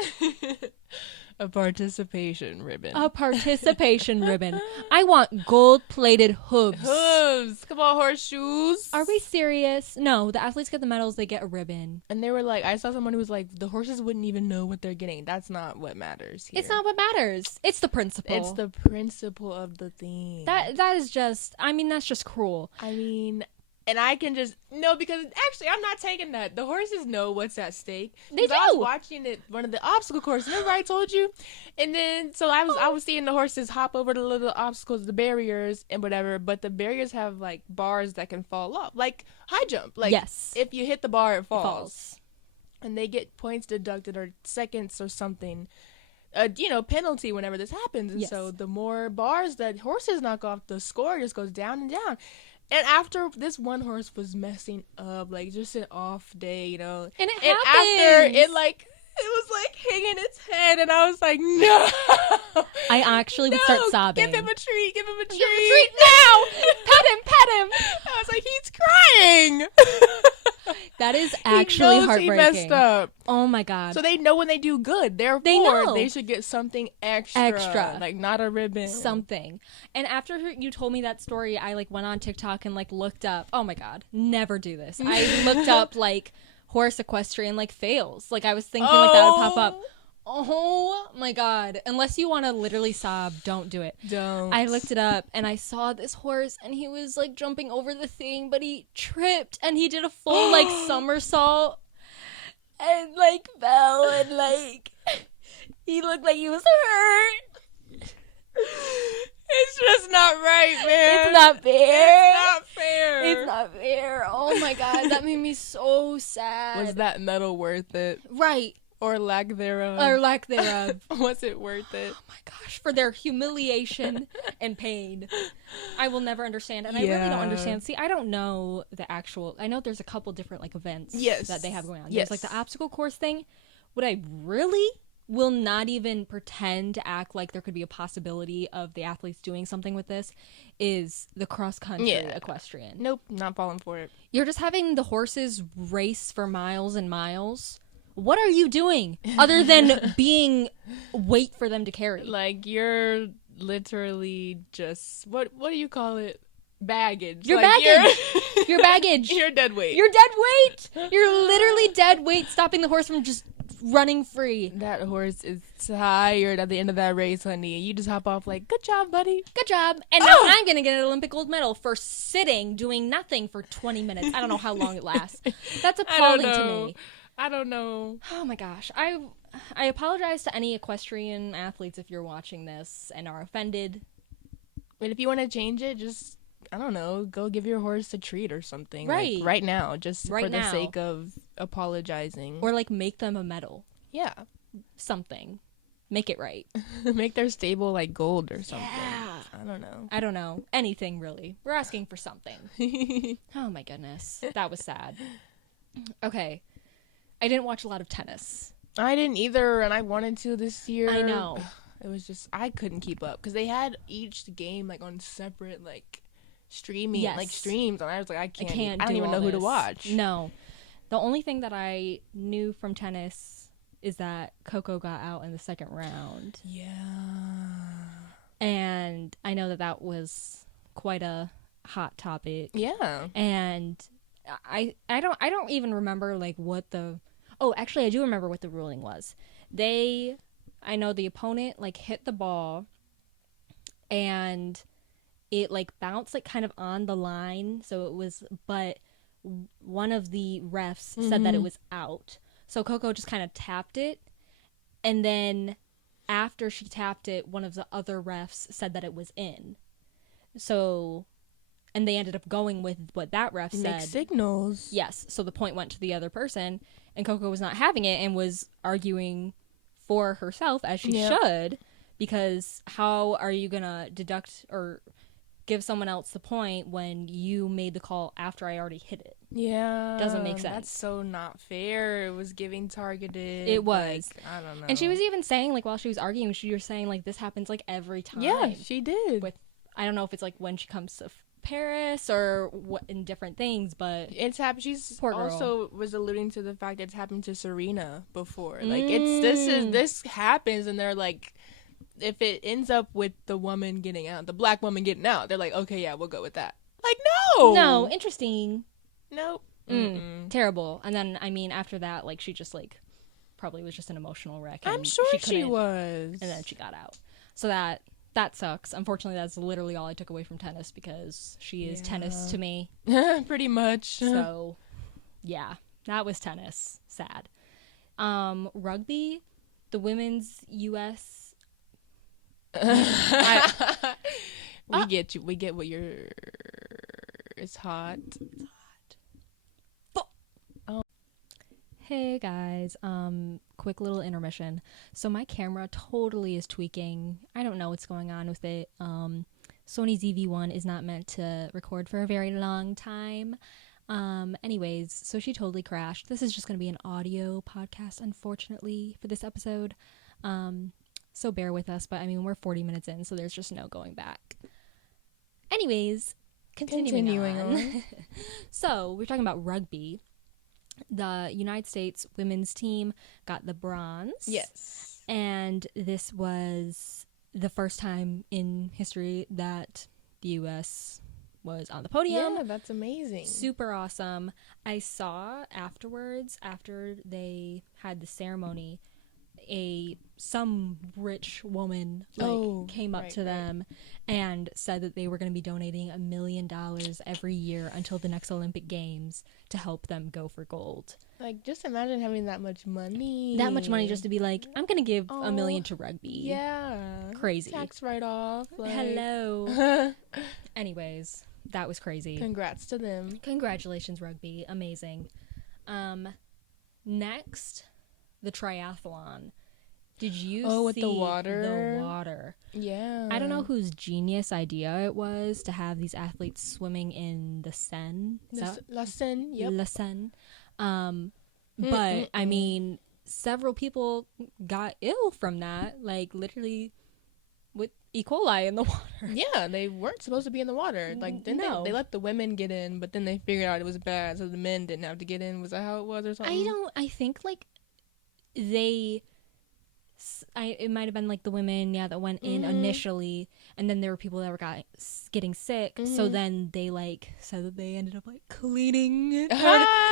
A participation ribbon. A participation ribbon. I want gold-plated hooves. Hooves. Come on, horseshoes. Are we serious? No, the athletes get the medals. They get a ribbon. And they were like, I saw someone who was like, the horses wouldn't even know what they're getting. That's not what matters here. It's not what matters. It's the principle. It's the principle of the thing. That is just, I mean, that's just cruel. I mean, and I can just, no, because actually I'm not taking that. The horses know what's at stake. They do. I was watching it, one of the obstacle courses. Remember I told you? And then, so I was seeing the horses hop over the little obstacles, the barriers and whatever, but the barriers have like bars that can fall off. Like high jump. Like if you hit the bar, it falls. And they get points deducted or seconds or something. Penalty whenever this happens. And so the more bars that horses knock off, the score just goes down and down. And after this one horse was messing up, like just an off day, And after it was like hanging its head, and I was like, no. I actually would start sobbing. Give him a treat. Give him a treat now. Pet him. I was like, he's crying. That is actually heartbreaking. He messed up. Oh my God. So they know when they do good. Therefore, they should get something extra. Like not a ribbon. Something. And after you told me that story, I went on TikTok and looked up. Oh my God. Never do this. I looked up horse equestrian fails. I was thinking that would pop up. Oh my God. Unless you want to literally sob, don't do it. Don't. I looked it up and I saw this horse and he was jumping over the thing, but he tripped and he did a full somersault and fell and he looked like he was hurt. It's just not right, man. It's not fair. It's not fair. It's not fair. Oh my God. That made me so sad. Was that medal worth it? Right. Or lack thereof. Was it worth it? Oh my gosh, for their humiliation and pain. I will never understand. And I really don't understand. See, I don't know the actual, I know there's a couple different events that they have going on. There's the obstacle course thing. What I really will not even pretend to act like there could be a possibility of the athletes doing something with this is the cross-country equestrian. Nope, not falling for it. You're just having the horses race for miles and miles. What are you doing other than wait for them to carry? You're literally just, what do you call it? Baggage. Your baggage. Your baggage. You're dead weight. You're dead weight. You're literally dead weight, stopping the horse from just running free. That horse is tired at the end of that race, honey. You just hop off good job, buddy. Good job. And now I'm going to get an Olympic gold medal for sitting, doing nothing for 20 minutes. I don't know how long it lasts. That's appalling to me. I don't know. Oh my gosh. I apologize to any equestrian athletes if you're watching this and are offended. But if you want to change it, just, I don't know, go give your horse a treat or something. Right. Right now, just for the sake of apologizing. Or make them a medal. Yeah. Something. Make it right. Make their stable gold or something. Yeah. I don't know. Anything really. We're asking for something. Oh my goodness. That was sad. Okay. I didn't watch a lot of tennis. I didn't either, and I wanted to this year. I know. It was just, I couldn't keep up, because they had each game, on separate, streaming, streams, and I was like, I don't even know who to watch. No. The only thing that I knew from tennis is that Coco got out in the second round. Yeah. And I know that was quite a hot topic. Yeah. And I don't even remember like what the actually I do remember what the ruling was. I know the opponent like hit the ball and it like bounced like kind of on the line, so it was, but one of the refs said that it was out. So Coco just kind of tapped it, and then after she tapped it, one of the other refs said that it was in. So, and they ended up going with what that ref said. Mixed signals. Yes. So the point went to the other person, and Coco was not having it and was arguing for herself, as she should, because how are you going to deduct or give someone else the point when you made the call after I already hit it? Yeah. Doesn't make sense. That's so not fair. It was giving targeted. It was. Like, I don't know. And she was even saying, like, while she was arguing, she was saying, like, this happens, like, every time. Yeah, she did. I don't know if it's, like, when she comes to Paris or what in different things, but it's happened. She's also was alluding to the fact that it's happened to Serena before. Like, this happens, and they're like, if it ends up with the woman getting out, the black woman getting out, they're like, okay, yeah, we'll go with that. Like, no, interesting. Nope. Terrible. And then, I mean, after that, like, she just, like, probably was just an emotional wreck. I'm sure she was. And then she got out. So that sucks. Unfortunately, that's literally all I took away from tennis, because she is tennis to me. Pretty much. So, yeah, that was tennis. Sad. Rugby, the women's U.S. We get you. We get what you're. It's hot. Hey guys, quick little intermission. So my camera totally is tweaking. I don't know what's going on with it. Sony ZV-1 is not meant to record for a very long time. Anyways, so she totally crashed. This is just going to be an audio podcast, unfortunately, for this episode. So bear with us, but I mean, we're 40 minutes in, so there's just no going back. Anyways, continuing on. So we're talking about rugby. The United States women's team got the bronze. Yes. And this was the first time in history that the U.S. was on the podium. Yeah, that's amazing. Super awesome. I saw afterwards, after they had the ceremony, some rich woman came up to them and said that they were going to be donating $1 million every year until the next Olympic Games to help them go for gold. Like, just imagine having that much money. That much money just to be like, I'm going to give $1 million to rugby. Yeah. Crazy. Tax write-off. Like... Hello. Anyways, that was crazy. Congrats to them. Congratulations, rugby. Amazing. Next, the triathlon. Did you see with the water? The water. Yeah. I don't know whose genius idea it was to have these athletes swimming in the Seine. La Seine, yep. La Seine. But, I mean, several people got ill from that. Like, literally with E. coli in the water. Yeah, they weren't supposed to be in the water. Like, they let the women get in, but then they figured out it was bad, so the men didn't have to get in. Was that how it was or something? I think, like, it might have been like the women that went in initially, and then there were people that were getting sick, so then they like said that they ended up like cleaning it.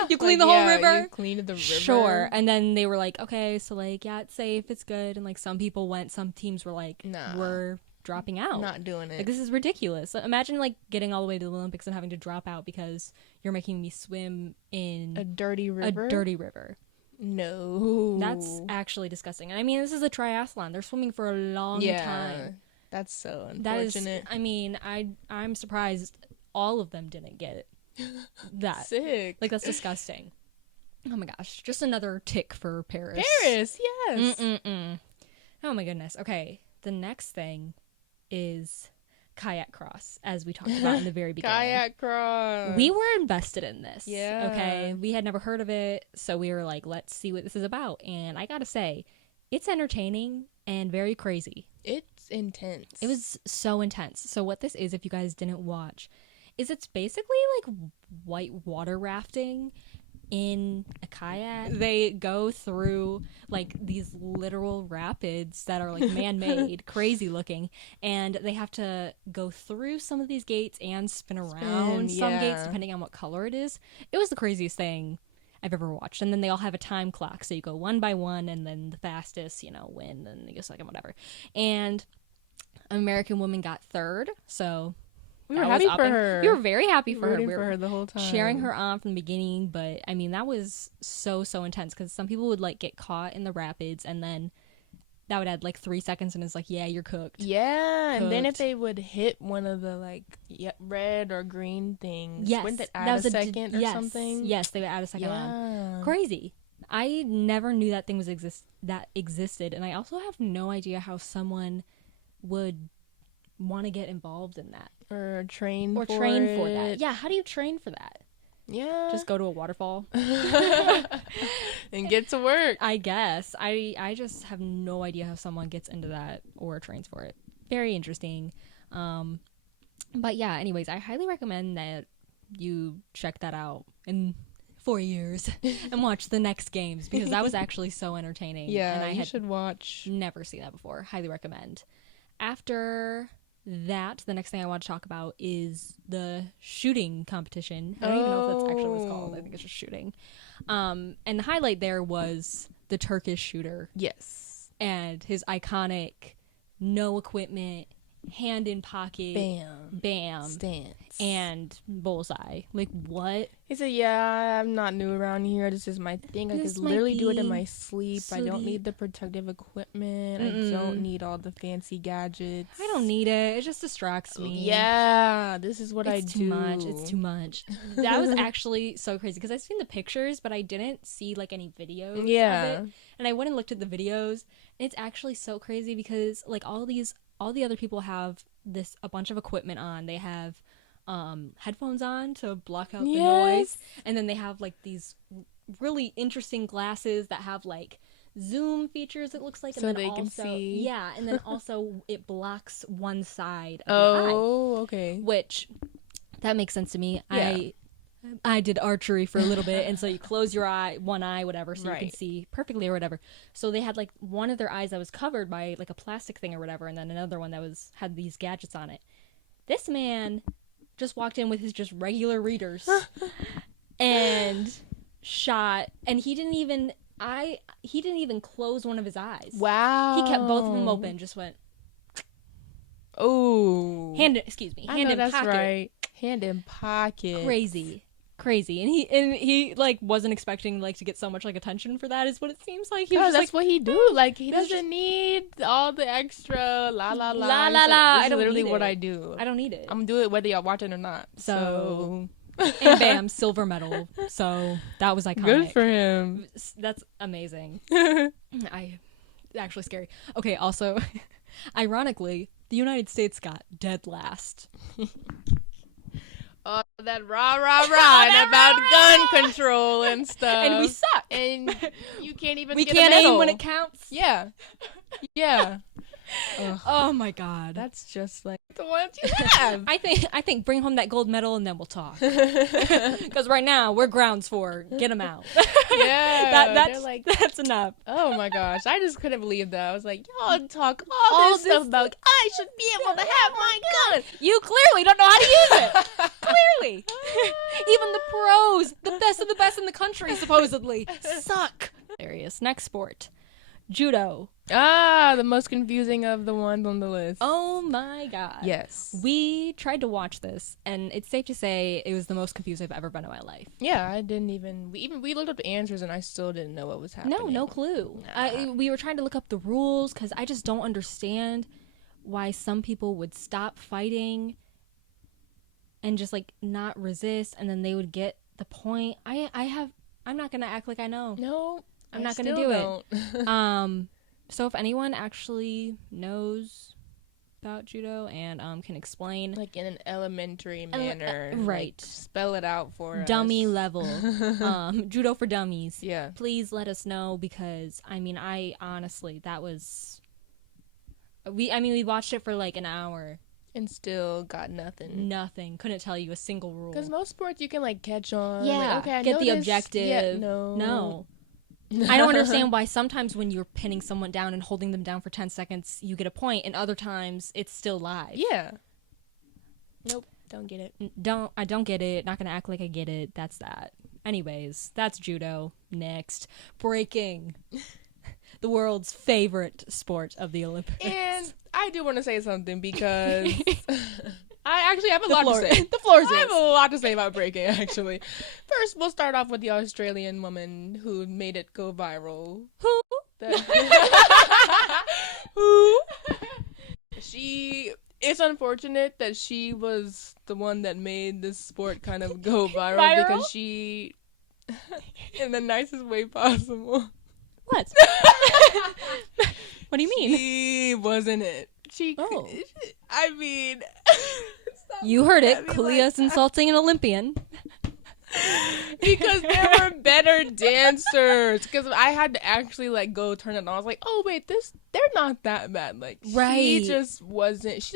You clean the whole river. You cleaned the river. Sure. And then they were like, okay, so like, yeah, it's safe, it's good, and like some people went, some teams were like, nah, we're dropping out, not doing it. Like, this is ridiculous. Imagine like getting all the way to the Olympics and having to drop out because you're making me swim in a dirty river. No. That's actually disgusting. I mean, this is a triathlon. They're swimming for a long time. That's so unfortunate. That is, I mean, I'm surprised all of them didn't get it. That. Sick. Like, that's disgusting. Oh my gosh. Just another tick for Paris. Paris, yes. Oh my goodness. Okay. The next thing is kayak cross, as we talked about in the very beginning. Kayak cross. We were invested in this. Yeah. Okay. We had never heard of it, so we were like, let's see what this is about. And I gotta say, it's entertaining and very crazy. It's intense. It was so intense. So what this is, if you guys didn't watch, is it's basically like white water rafting, in a kayak. They go through like these literal rapids that are like man-made, crazy looking, and they have to go through some of these gates and spin around some gates depending on what color it is. It was the craziest thing I've ever watched. And then they all have a time clock, so you go one by one, and then the fastest, win, and you go second, whatever. And an American woman got third, so we were happy for her. We were very happy for her. We were for her the whole time, cheering her on from the beginning. But I mean, that was so intense, because some people would like get caught in the rapids, and then that would add like 3 seconds, and it's like, yeah, you're cooked. Yeah, and then if they would hit one of the like red or green things, wouldn't it add a second or something? Yes, they would add a second on. Crazy. I never knew that thing existed, and I also have no idea how someone would want to get involved in that or train for that. Yeah, how do you train for that? Yeah, just go to a waterfall and get to work, I guess. I just have no idea how someone gets into that or trains for it. Very interesting. But yeah, anyways, I highly recommend that you check that out in 4 years and watch the next games, because that was actually so entertaining. Yeah, and you should watch. Never seen that before. Highly recommend. After that, the next thing I want to talk about is the shooting competition. I don't even know if that's actually what it's called. I think it's just shooting. And the highlight there was the Turkish shooter. Yes. And his iconic no equipment, hand in pocket, bam, stance, and bullseye. Like, what? He said, yeah, I'm not new around here. This is my thing. I could literally do it in my sleep. I don't need the protective equipment. I don't need all the fancy gadgets. I don't need it. It just distracts me. Yeah, this is what I do. It's too much. That was actually so crazy, because I've seen the pictures, but I didn't see like any videos of it. And I went and looked at the videos, and it's actually so crazy, because like all the other people have a bunch of equipment on. They have headphones on to block out the noise, and then they have like these really interesting glasses that have like zoom features, it looks like, so and then they also, can see. Yeah, and then also it blocks one side of the eye. Okay. Which that makes sense to me. I did archery for a little bit, and so you close your one eye, whatever, so you can see perfectly or whatever. So they had like one of their eyes that was covered by like a plastic thing or whatever, and then another one that had these gadgets on it. This man just walked in with his just regular readers and shot, and he didn't even close one of his eyes. Wow. He kept both of them open, just went. Oh. Hand in pocket. Right. Hand in pocket. Crazy. And he like wasn't expecting like to get so much like attention for that, is what it seems like. He was that's what he do. Like, he doesn't need all the extra la la la. I don't literally need what I do. I don't need it. I'm gonna do it whether y'all watch it or not. So and bam, silver medal. So that was iconic. Good for him. That's amazing. Actually scary. Okay, also ironically, the United States got dead last. That and about gun control and stuff. And we suck. And you can't even we get can't a medal aim when it counts. Yeah. Oh my god. That's just like the ones you have. I think bring home that gold medal and then we'll talk. Because right now we're grounds for get them out. Yeah. That's enough. Oh my gosh. I just couldn't believe that. I was like, y'all talk all this stuff about I should be able to have my gun. You clearly don't know how to use it. Clearly. Even the pros, the best of the best in the country, supposedly, suck. Hilarious. Next sport. Judo. The most confusing of the ones on the list. Oh my god. Yes. We tried to watch this, and it's safe to say it was the most confused I've ever been in my life. Yeah, I didn't even... We looked up the answers, and I still didn't know what was happening. No clue. Nah. We were trying to look up the rules, because I just don't understand why some people would stop fighting and just, like, not resist, and then they would get the point. I'm not gonna act like I know. No, I'm not gonna do it. So if anyone actually knows about judo and can explain, like in an elementary manner, right? Like, spell it out for dummy us. Level, judo for dummies. Yeah, please let us know, because I honestly, that was we watched it for like an hour. And still got nothing. Nothing. Couldn't tell you a single rule. Because most sports you can like catch on. Yeah. Like, okay, I get the noticed. objective. Yeah, no. No. I don't understand why sometimes when you're pinning someone down and holding them down for 10 seconds, you get a point, and other times it's still live. Yeah. Nope. Don't get it. I don't get it. Not gonna act like I get it. That's that. Anyways, that's judo. Next. Breaking. The world's favorite sport of the Olympics. And I do want to say something because I actually have a lot to say. The floor is I have a lot to say about breaking, actually. First, we'll start off with the Australian woman who made it go viral. Who? Who? It's unfortunate that she was the one that made this sport kind of go viral? Because she, in the nicest way possible. What? What do you mean? She wasn't it. I mean... You heard it. Calea's insulting an Olympian. Because there were better dancers. Because I had to actually like go turn it on. I was like, oh wait, they're not that bad. Like, right. She just wasn't.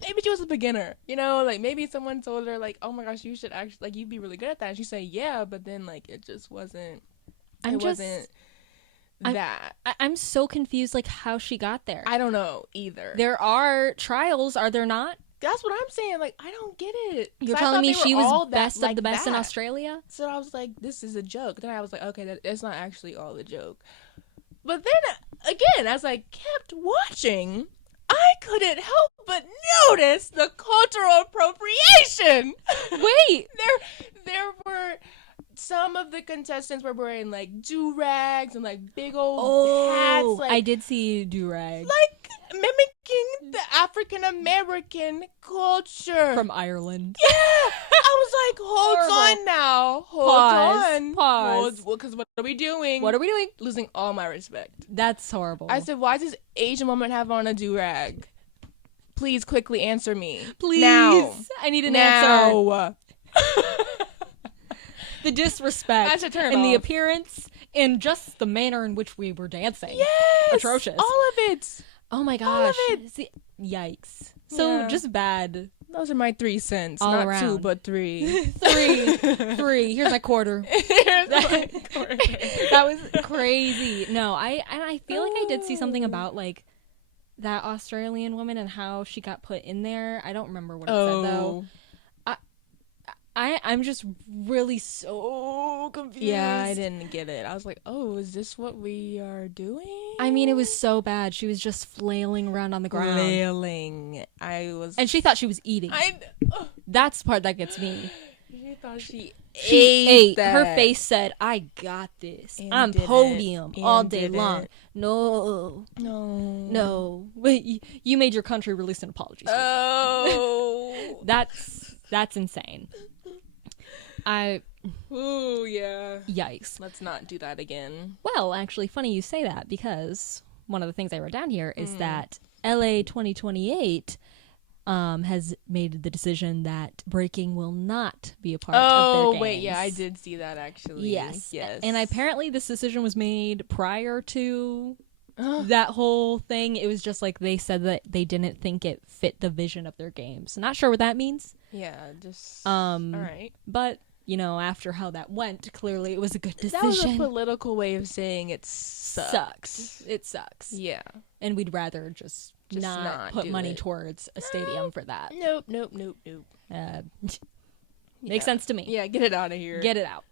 Maybe she was a beginner. You know, like maybe someone told her like, oh my gosh, you should actually like you'd be really good at that. And she said, yeah, but then like it just wasn't. I'm so confused. Like how she got there. I don't know either. There are trials, are there not? That's what I'm saying. Like, I don't get it. You're telling me she was best like of the best that. in Australia? So I was like, this is a joke. Then I was like, okay, that's not actually all a joke. But then, again, as I kept watching, I couldn't help but notice the cultural appropriation. Wait! there were... Some of the contestants were wearing, like, do-rags and, like, big old hats. Like, I did see do-rags. Like, mimicking the African-American culture. From Ireland. Yeah! I was like, hold on now. Hold Pause. Because what are we doing? What are we doing? Losing all my respect. That's horrible. I said, why does this Asian woman have on a do-rag? Please quickly answer me. Please. Now. I need an answer. Now. The disrespect and the appearance and just the manner in which we were dancing. Yes! Atrocious. All of it. Oh my gosh. All of it. See, yikes. So just bad. Those are my 3 cents. All not around. 2, but 3. 3. Here's my quarter. Here's my quarter. That was crazy. No, I feel like I did see something about like that Australian woman and how she got put in there. I don't remember what it said though. I'm just really so confused. Yeah, I didn't get it. I was like, oh, is this what we are doing? I mean, it was so bad. She was just flailing around on the ground. Flailing. And she thought she was eating. That's the part that gets me. She thought she ate. That. Her face said, I got this. And I'm podium all day long. No. Wait, you made your country release an apology. Oh. That's insane. Ooh, yeah. Yikes. Let's not do that again. Well, actually, funny you say that because one of the things I wrote down here is that LA 2028 has made the decision that breaking will not be a part of their games. Oh, wait, yeah, I did see that actually. Yes. And apparently this decision was made prior to that whole thing. It was just like they said that they didn't think it fit the vision of their games. Not sure what that means. Yeah, just all right. But you know, after how that went, clearly it was a good decision. That was a political way of saying it sucks. It sucks. Yeah. And we'd rather just not put money towards a stadium for that. Nope. Makes sense to me. Yeah, get it out of here. Get it out.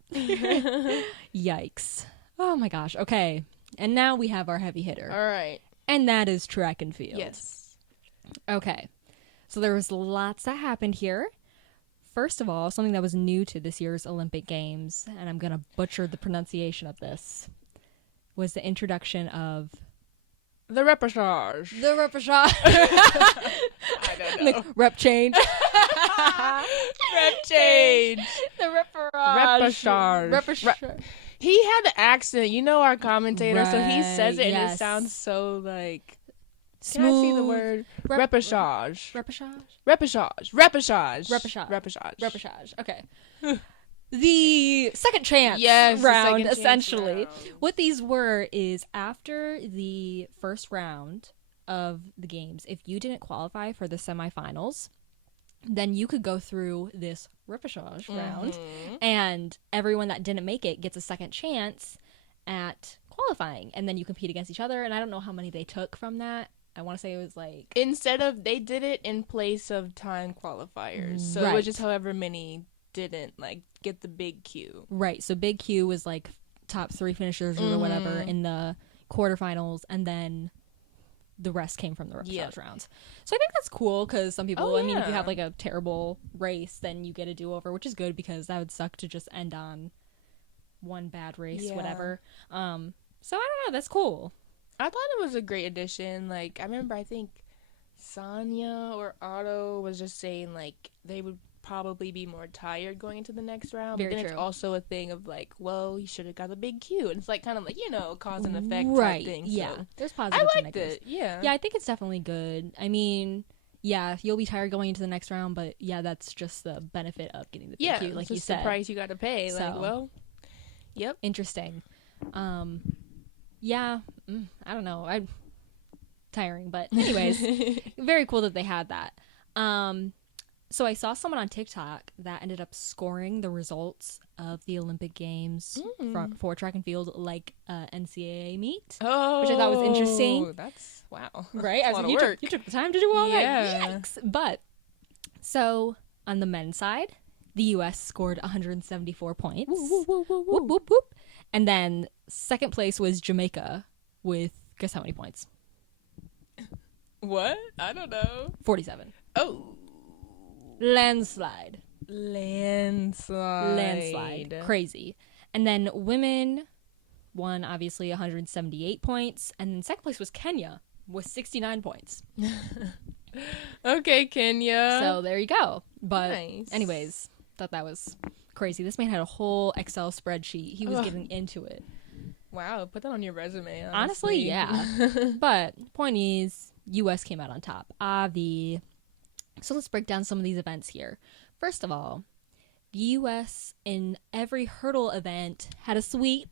Yikes. Oh my gosh. Okay. And now we have our heavy hitter. All right. And that is track and field. Yes. Okay. So there was lots that happened here. First of all, something that was new to this year's Olympic Games, and I'm going to butcher the pronunciation of this, was the introduction of... The repechage. The repechage. I don't know. Rep change. Rep change. The repechage. Repechage. He had the accent. You know our commentator, so he says it and it sounds so like... Smooth. Can I see the word? Repechage. Repechage? Repechage. Okay. The second chance round, essentially. What these were is after the first round, of the games, if you didn't qualify for the semifinals, then you could go through this repechage round, and everyone that didn't make it gets a second chance at qualifying, and then you compete against each other. And I don't know how many they took from that. I want to say it was like... They did it in place of time qualifiers. So it was just however many didn't, like, get the big Q. Right. So big Q was, like, top 3 finishers or whatever in the quarterfinals, and then the rest came from the repechage rounds. So I think that's cool, because some people, I mean, if you have, like, a terrible race, then you get a do-over, which is good, because that would suck to just end on one bad race, whatever. So I don't know. That's cool. I thought it was a great addition. Like, I remember, I think Sonya or Otto was just saying, like, they would probably be more tired going into the next round. Very but then true. It's also a thing of, like, well, you should have got a big Q. And it's, like, kind of like, you know, cause and effect type thing. Yeah. So. There's positives and I liked negatives. it. Yeah. Yeah, I think it's definitely good. I mean, yeah, you'll be tired going into the next round, but yeah, that's just the benefit of getting the big Q, like you said. the price you got to pay. So, like, well, yep. Interesting. Yeah, I don't know. I'm tiring, but anyways, very cool that they had that. So I saw someone on TikTok that ended up scoring the results of the Olympic Games for track and field like NCAA meet, which I thought was interesting. That's wow, right? That's a lot of work. You took the time to do all Yeah. that. Yikes! But so on the men's side, the U.S. scored 174 points. Woo, woo, woo, woo, woo. Whoop, whoop, whoop. And then second place was Jamaica with, guess how many points? What? I don't know. 47. Oh. Landslide. Landslide. Crazy. And then women won, obviously, 178 points. And then second place was Kenya with 69 points. Okay, Kenya. So there you go. But nice. Anyways, thought that was crazy. This man had a whole Excel spreadsheet. He was getting into it. Wow, put that on your resume. Honestly, yeah. But point is, U.S. came out on top. Avi. So let's break down some of these events here. First of all, the U.S. in every hurdle event had a sweep.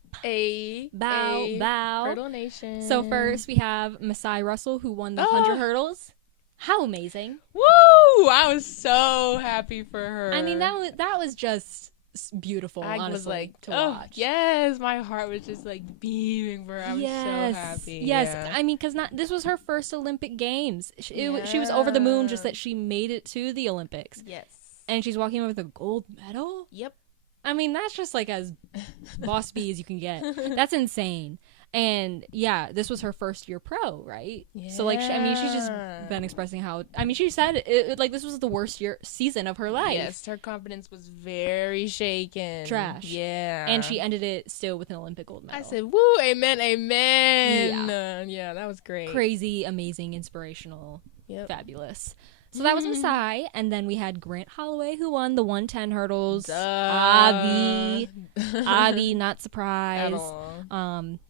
Bow. Hurdle Nation. So first we have Masai Russell, who won the 100 hurdles. How amazing. Woo! I was so happy for her. I mean, that was just beautiful, I honestly, was like, to watch. Yes, my heart was just like beaming for her. I was so happy. Yes, yeah. I mean, because this was her first Olympic Games. She was over the moon just that she made it to the Olympics. Yes. And she's walking with a gold medal? Yep. I mean, that's just like as boss bee as you can get. That's insane. And yeah, this was her first year pro, right? Yeah. So like, she's just been expressing how. I mean, she said like this was the worst season of her life. Yes, her confidence was very shaken. Trash. Yeah. And she ended it still with an Olympic gold medal. I said, "Woo, amen, amen." Yeah, that was great. Crazy, amazing, inspirational, fabulous. So that was Mm-hmm. Masai, and then we had Grant Holloway, who won the 110 hurdles. Avi, not surprised. At all.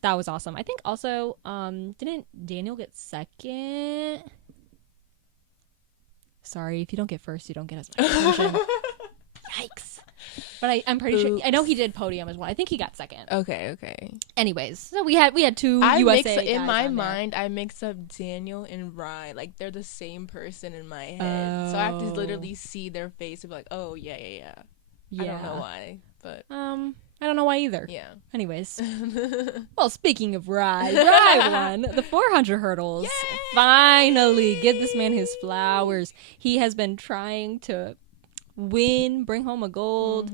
That was awesome. I think also, didn't Daniel get second? Sorry, if you don't get first, you don't get as much attention. Yikes. But I'm pretty sure. I know he did podium as well. I think he got second. Okay. Anyways, so we had two USA guys in my on there. mind. I mix up Daniel and Rye. Like they're the same person in my head. So I have to literally see their face and be like, "Oh yeah." I don't know why, but I don't know why either. yeah. Anyways, well, speaking of Rye won the 400 hurdles. Yay! Finally, give this man his flowers. He has been trying to bring home a gold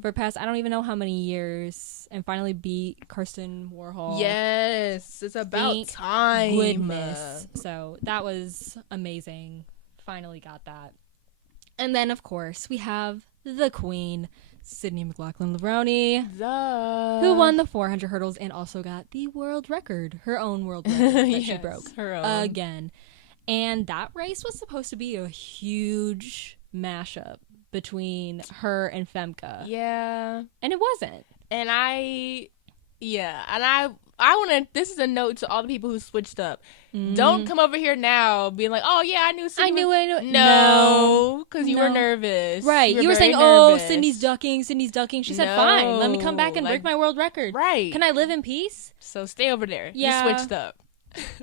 for past I don't even know how many years, and finally beat Karsten Warhol. Yes, it's about Thank time. Goodness. So that was amazing. Finally got that. And then of course we have the Queen, Sydney McLaughlin-Levrone, who won the 400 hurdles and also got the world record, her own world record that she broke her own. again. And that race was supposed to be a huge mashup between her and Femke. Yeah. And it wasn't. And I want to, this is a note to all the people who switched up. Don't come over here now being like, "Oh yeah, I knew Sydney." I knew. No, because you were nervous. Right. You were saying, nervous. "Oh, Sydney's ducking. She said, "Fine, let me come back and break my world record." Right. Can I live in peace? So stay over there. Yeah. You switched up.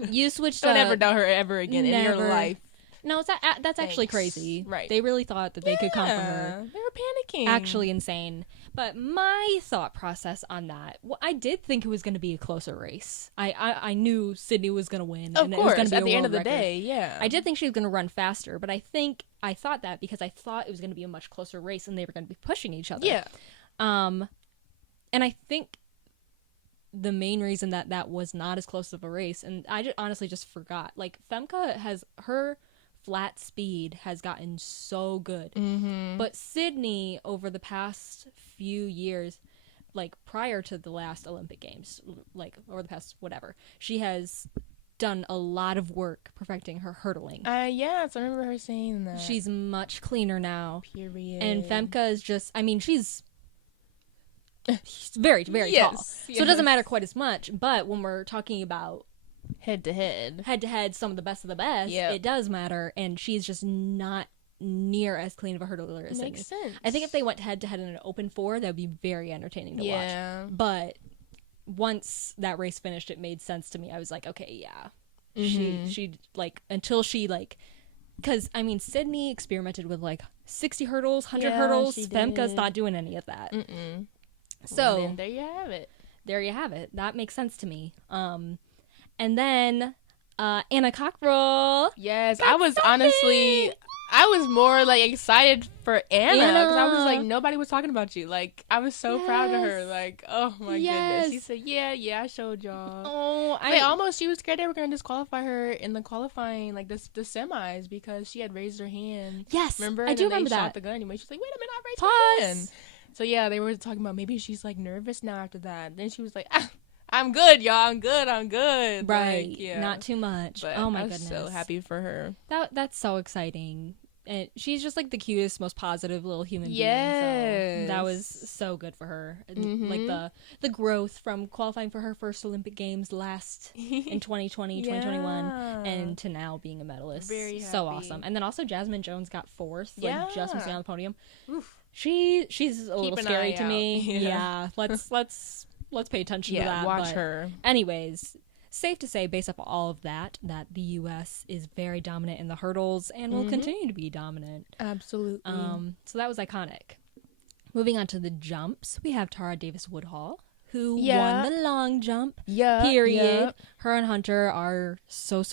You switched Don't up. ever doubt her ever again in your life. No, that's actually crazy. Right. They really thought that they could conquer her. They were panicking. Actually insane. But my thought process on that, well, I did think it was going to be a closer race. I knew Sydney was going to win. Of and course, it was going to be at a the end world of the record. day, yeah. I did think she was going to run faster, but I thought that because I thought it was going to be a much closer race and they were going to be pushing each other. Yeah. And I think the main reason that was not as close of a race, and I honestly just forgot, like, Femke has her flat speed has gotten so good. Mm-hmm. But Sydney, over the past few years, like prior to the last Olympic Games, like over the past whatever, she has done a lot of work perfecting her hurtling. Yes, I remember her saying that. She's much cleaner now. Period. And Femke is just, I mean, she's very, very Yes, tall. So yes. it doesn't matter quite as much. But when we're talking about head to head, some of the best of the best, Yep. it does matter. And she's just not near as clean of a hurdler as Makes Sydney. sense. I think if they went head to head in an open 4, that would be very entertaining to Yeah. watch. But once that race finished, it made sense to me. I was like, okay, yeah. Mm-hmm. She like, until she like, because I mean, Sydney experimented with like 60 hurdles, 100 Yeah, hurdles. she Femke's did. not doing any of that. Mm-mm. So And then there you have it. there you have it. That makes sense to me. And then Anna Cockrell. Yes, Got I was honestly, I was more like excited for Anna because I was Anna. like, nobody was talking about you. Like, I was so proud of her. Yes. Like, oh my Yes. goodness. She said, yeah, I showed y'all. Oh, She was scared they were going to disqualify her in the qualifying, like the semis, because she had raised her hand. yes, Remember? I And do then remember they that. shot the gun anyway. She's like, wait a minute, I raised my hand. Pause. So yeah, they were talking about maybe she's like nervous now after that. Then she was like, I'm good, y'all. I'm good. Right. Like, yeah. Not too much. But Oh my I was goodness. so happy for her. That's so exciting. And she's just like the cutest, most positive little human being. Yes. So that was so good for her. And, Mhm. like the growth from qualifying for her first Olympic Games last in 2020, 2021, Yeah. and to now being a medalist. Very So happy. awesome. And then also Jasmine Jones got 4th, like just missing Yeah. on the podium. Oof. She's a little an scary eye to out. me. Yeah. Yeah. Let's pay attention to Yeah, that. watch but her. Anyways, safe to say, based off all of that the U.S. is very dominant in the hurdles and will continue to be dominant. Absolutely. So that was iconic. Moving on to the jumps, we have Tara Davis Woodhall, who Yeah. won the long jump. Yeah. Period. Yeah. Her and Hunter are so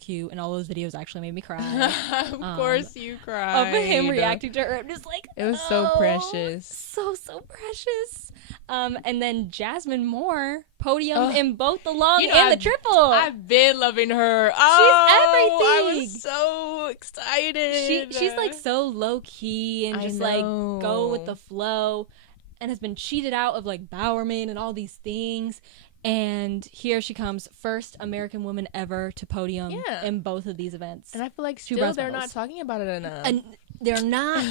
cute, and all those videos actually made me cry. Of course you cried. Of him reacting to her, I'm just like, It was so oh, precious. so precious. And then Jasmine Moore, podium Ugh. in both the long You know, and the I've- triple. I've been loving her. Oh, I everything. was so excited. She's like so low key and I just like go with know. the flow, and has been cheated out of like Bowerman and all these things. And here she comes, first American woman ever to podium Yeah. in both of these events. And I feel like Two still bronze they're medals. not talking about it enough. And they're not.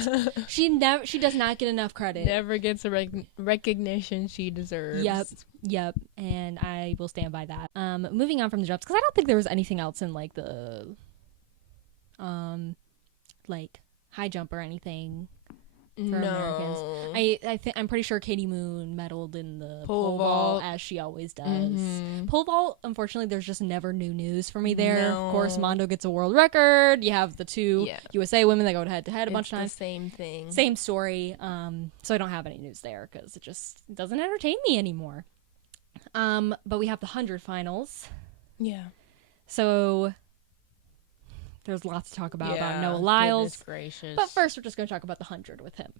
She does not get enough credit. Never gets the recognition she deserves. Yep. And I will stand by that. Moving on from the jumps, because I don't think there was anything else in like the like high jump or anything for Americans. I'm pretty sure Katie Moon medaled in the pole vault, as she always does. Mhm. Pole vault, unfortunately, there's just never new news for me there. No. Of course, Mondo gets a world record. You have the two Yeah. USA women that go head to head a bunch of It's times. the same thing. Same story. So I don't have any news there because it just doesn't entertain me anymore. But we have the 100 finals. Yeah. So there's lots to talk about Yeah, Noah Lyles. goodness gracious. But first, we're just going to talk about the 100 with him.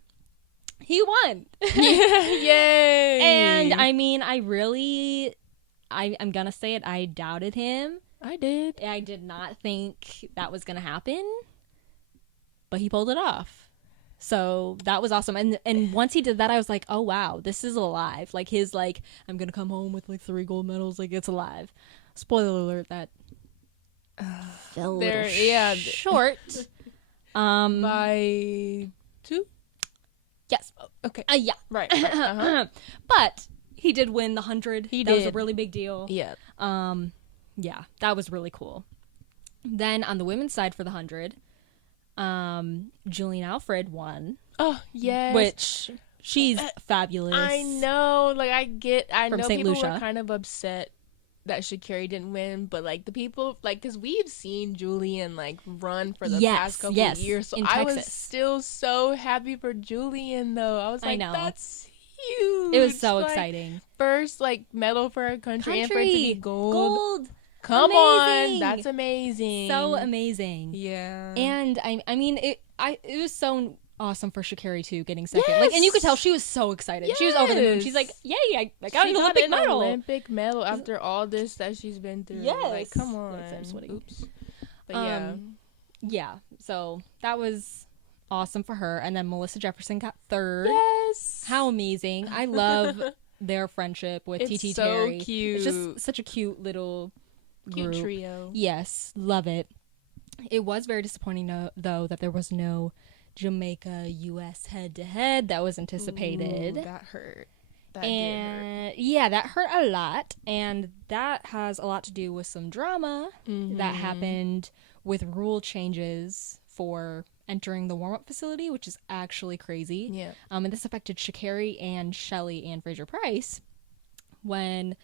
He won. Yay! And I mean, I'm going to say it. I doubted him. I did. I did not think that was going to happen. But he pulled it off. So that was awesome. And once he did that, I was like, oh, wow, this is alive. Like his, like, I'm going to come home with like 3 gold medals. Like, it's alive. Spoiler alert, that fell a There- little yeah. short. By 2? Yes. Okay. Yeah. Right. Uh-huh. But he did win the 100. He That was a did. really big deal. Yeah. Yeah, that was really cool. Then on the women's side for the 100, Julian Alfred won, Oh, yes. which she's fabulous. I know. Like, I From know St. people Lucia. were kind of upset that Sha'Carri didn't win, but like the people, like, because we've seen Julian like run for the past couple of years, so I was still so happy for Julian though. I was like, that's huge. It was so exciting. First like medal for our country and for it to be gold. Come on, that's amazing. So amazing. Yeah. And I mean it was so awesome for Sha'Carri too, getting second. Like, and you could tell she was so excited. She was over the moon. She's like, "Yay! I got an Olympic medal." Olympic medal after all this that she's been through. Yes. Like, come on. Oops. But yeah. So that was awesome for her. And then Melissa Jefferson got third. Yes. How amazing! I love their friendship with TT Terry. It's so cute. It's just such a cute little group. trio. Yes, love it. It was very disappointing though that there was no Jamaica U.S. head-to-head that was anticipated. Ooh, that hurt. That did hurt. Yeah, that hurt a lot, and that has a lot to do with some drama that happened with rule changes for entering the warm-up facility, which is actually crazy. Yeah. And this affected Sha'Carri and Shelly and Fraser-Price when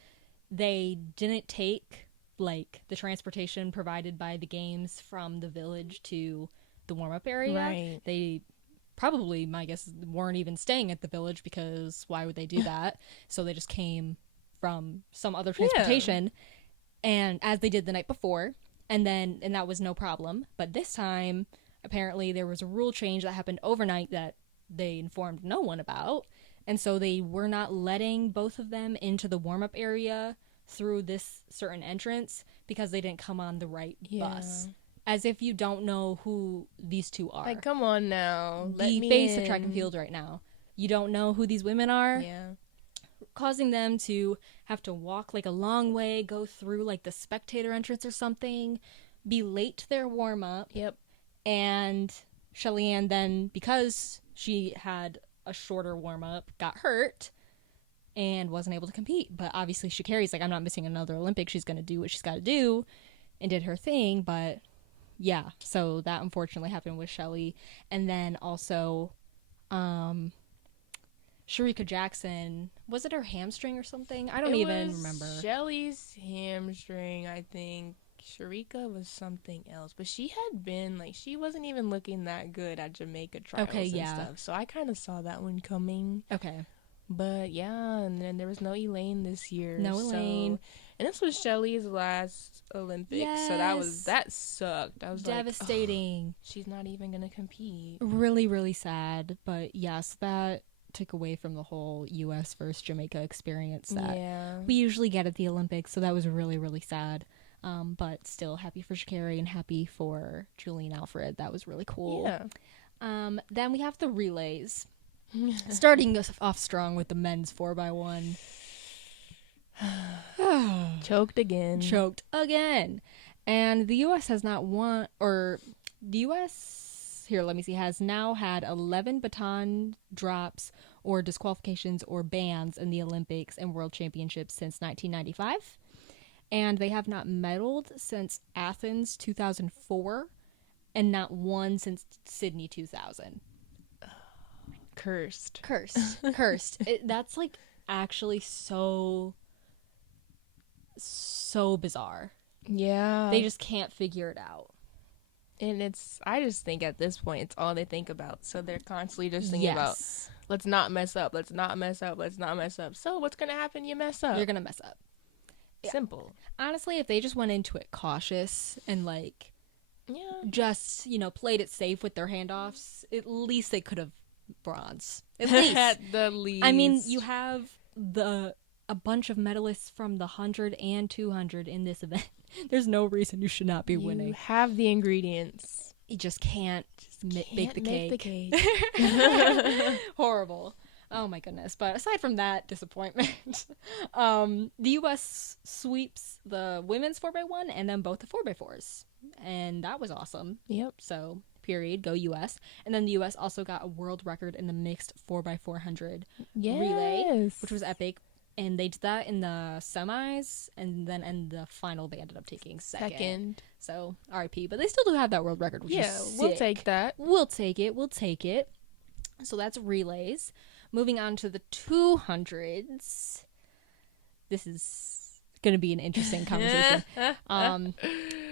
they didn't take like the transportation provided by the games from the village to the warm-up area. Right. They probably, my guess, weren't even staying at the village because why would they do that? So they just came from some other transportation, and as they did the night before, and that was no problem. But this time, apparently, there was a rule change that happened overnight that they informed no one about, and so they were not letting both of them into the warm-up area through this certain entrance because they didn't come on the right bus. As if you don't know who these two are. Like, come on now. The face of track and field right now. You don't know who these women are. Yeah. Causing them to have to walk like a long way, go through like the spectator entrance or something, be late to their warm up. Yep. And Shelly Ann then, because she had a shorter warm up, got hurt and wasn't able to compete. But obviously Sha'Carri's like, I'm not missing another Olympic. She's going to do what she's got to do, and did her thing. But yeah, so that unfortunately happened with Shelly. And then also, Shericka Jackson, was it her hamstring or something? I don't even remember. Shelly's hamstring, I think. Shericka was something else. But she had been, like, she wasn't even looking that good at Jamaica trials and stuff. So I kind of saw that one coming. Okay. But yeah, and then there was no Elaine this year. No Elaine. And this was Shelly's last Olympics, so that sucked. I was devastating. Like, she's not even gonna compete. Really, really sad. But yes, that took away from the whole U.S. versus Jamaica experience that we usually get at the Olympics. So that was really, really sad. But still happy for Sha'Carri and happy for Julian Alfred. That was really cool. Yeah. Then we have the relays. Starting us off strong with the men's 4x1. Choked again. And the U.S. has not won, or the U.S. here, let me see, has now had 11 baton drops or disqualifications or bans in the Olympics and World Championships since 1995. And they have not medaled since Athens 2004 and not won since Sydney 2000. Cursed. That's like actually so bizarre. Yeah. They just can't figure it out. And I just think at this point, it's all they think about. So they're constantly just thinking about, let's not mess up. So what's going to happen? You mess up. You're going to mess up. Simple. Honestly, if they just went into it cautious and like, just, played it safe with their handoffs, at least they could have bronze. At least. At the least. I mean, you have a bunch of medalists from the 100 and 200 in this event. There's no reason you should not be winning. You have the ingredients. You just can't bake the cake. Horrible. Oh my goodness. But aside from that disappointment, the U.S. sweeps the women's 4x1 and then both the 4x4s. And that was awesome. Yep. So, period. Go U.S. And then the U.S. also got a world record in the mixed 4x400 relay, which was epic. And they did that in the semis, and then in the final, they ended up taking second. So, RIP. But they still do have that world record, which is sick. We'll take that. We'll take it. So that's relays. Moving on to the 200s. This is going to be an interesting conversation.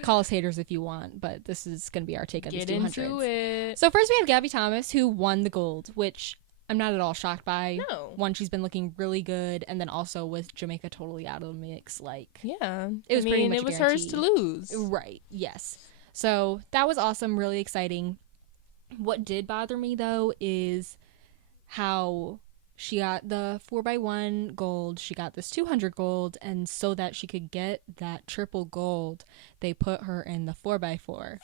Call us haters if you want, but this is going to be our take on these 200s. Get into it. So first we have Gabby Thomas, who won the gold, which I'm not at all shocked by. No. One, she's been looking really good, and then also with Jamaica totally out of the mix, like, yeah, it was pretty much it was a guarantee. hers to lose. Right. Yes. So that was awesome, really exciting. What did bother me though is how she got the 4x1 gold, she got this 200 gold, and so that she could get that triple gold, they put her in the 4x4.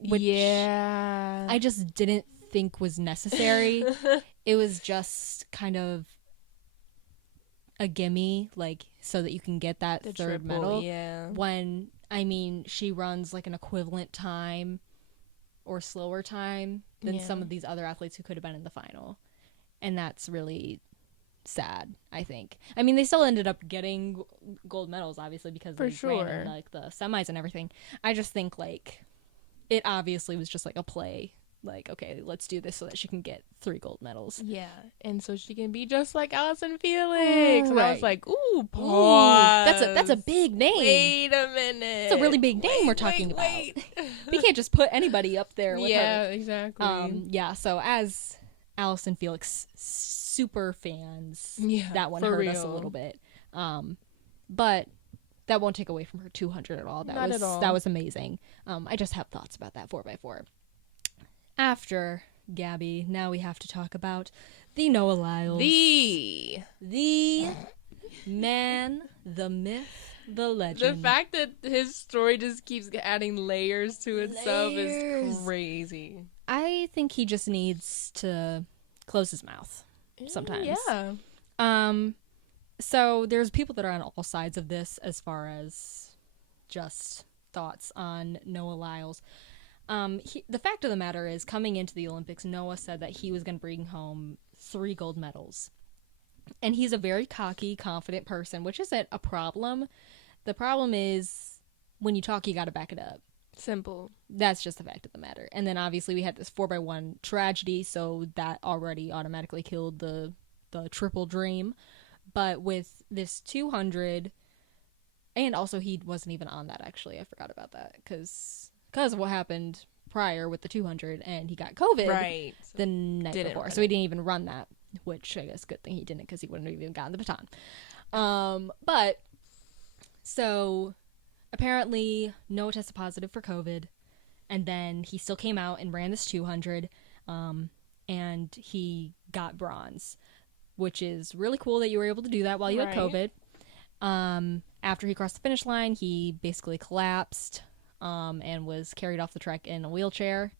Which I just didn't think was necessary. It was just kind of a gimme, like, so that you can get that the third triple, medal. Yeah. When, I mean, she runs like an equivalent time or slower time than some of these other athletes who could have been in the final. And that's really sad, I think. I mean, they still ended up getting gold medals, obviously, because they ran in, like, the semis and everything. I just think, like, it obviously was just like a play. Like, okay, let's do this so that she can get 3 gold medals. Yeah, and so she can be just like Allison Felix. And I was like, ooh, pause. Ooh, that's a big name. Wait a minute. It's a really big name we're talking about. We can't just put anybody up there with her. Yeah, exactly. Yeah, so as Allison Felix super fans, that one hurt us a little bit. But that won't take away from her 200 at all. Not at all. That was amazing. I just have thoughts about that 4x4. After Gabby, now we have to talk about the Noah Lyles. The man, the myth, the legend. The fact that his story just keeps adding layers to itself is crazy. I think he just needs to close his mouth sometimes. Yeah. So there's people that are on all sides of this as far as just thoughts on Noah Lyles. The fact of the matter is, coming into the Olympics, Noah said that he was going to bring home 3 gold medals. And he's a very cocky, confident person, which isn't a problem. The problem is, when you talk, you got to back it up. Simple. That's just the fact of the matter. And then obviously we had this 4x1 tragedy, so that already automatically killed the triple dream. But with this 200, and also he wasn't even on that, actually. I forgot about that, because of what happened prior with the 200, and he got COVID the night before. So he didn't even run that, which I guess good thing he didn't, because he wouldn't have even gotten the baton. But, so, apparently Noah tested positive for COVID, and then he still came out and ran this 200, and he got bronze, which is really cool that you were able to do that while you had COVID. After he crossed the finish line, he basically collapsed, and was carried off the track in a wheelchair.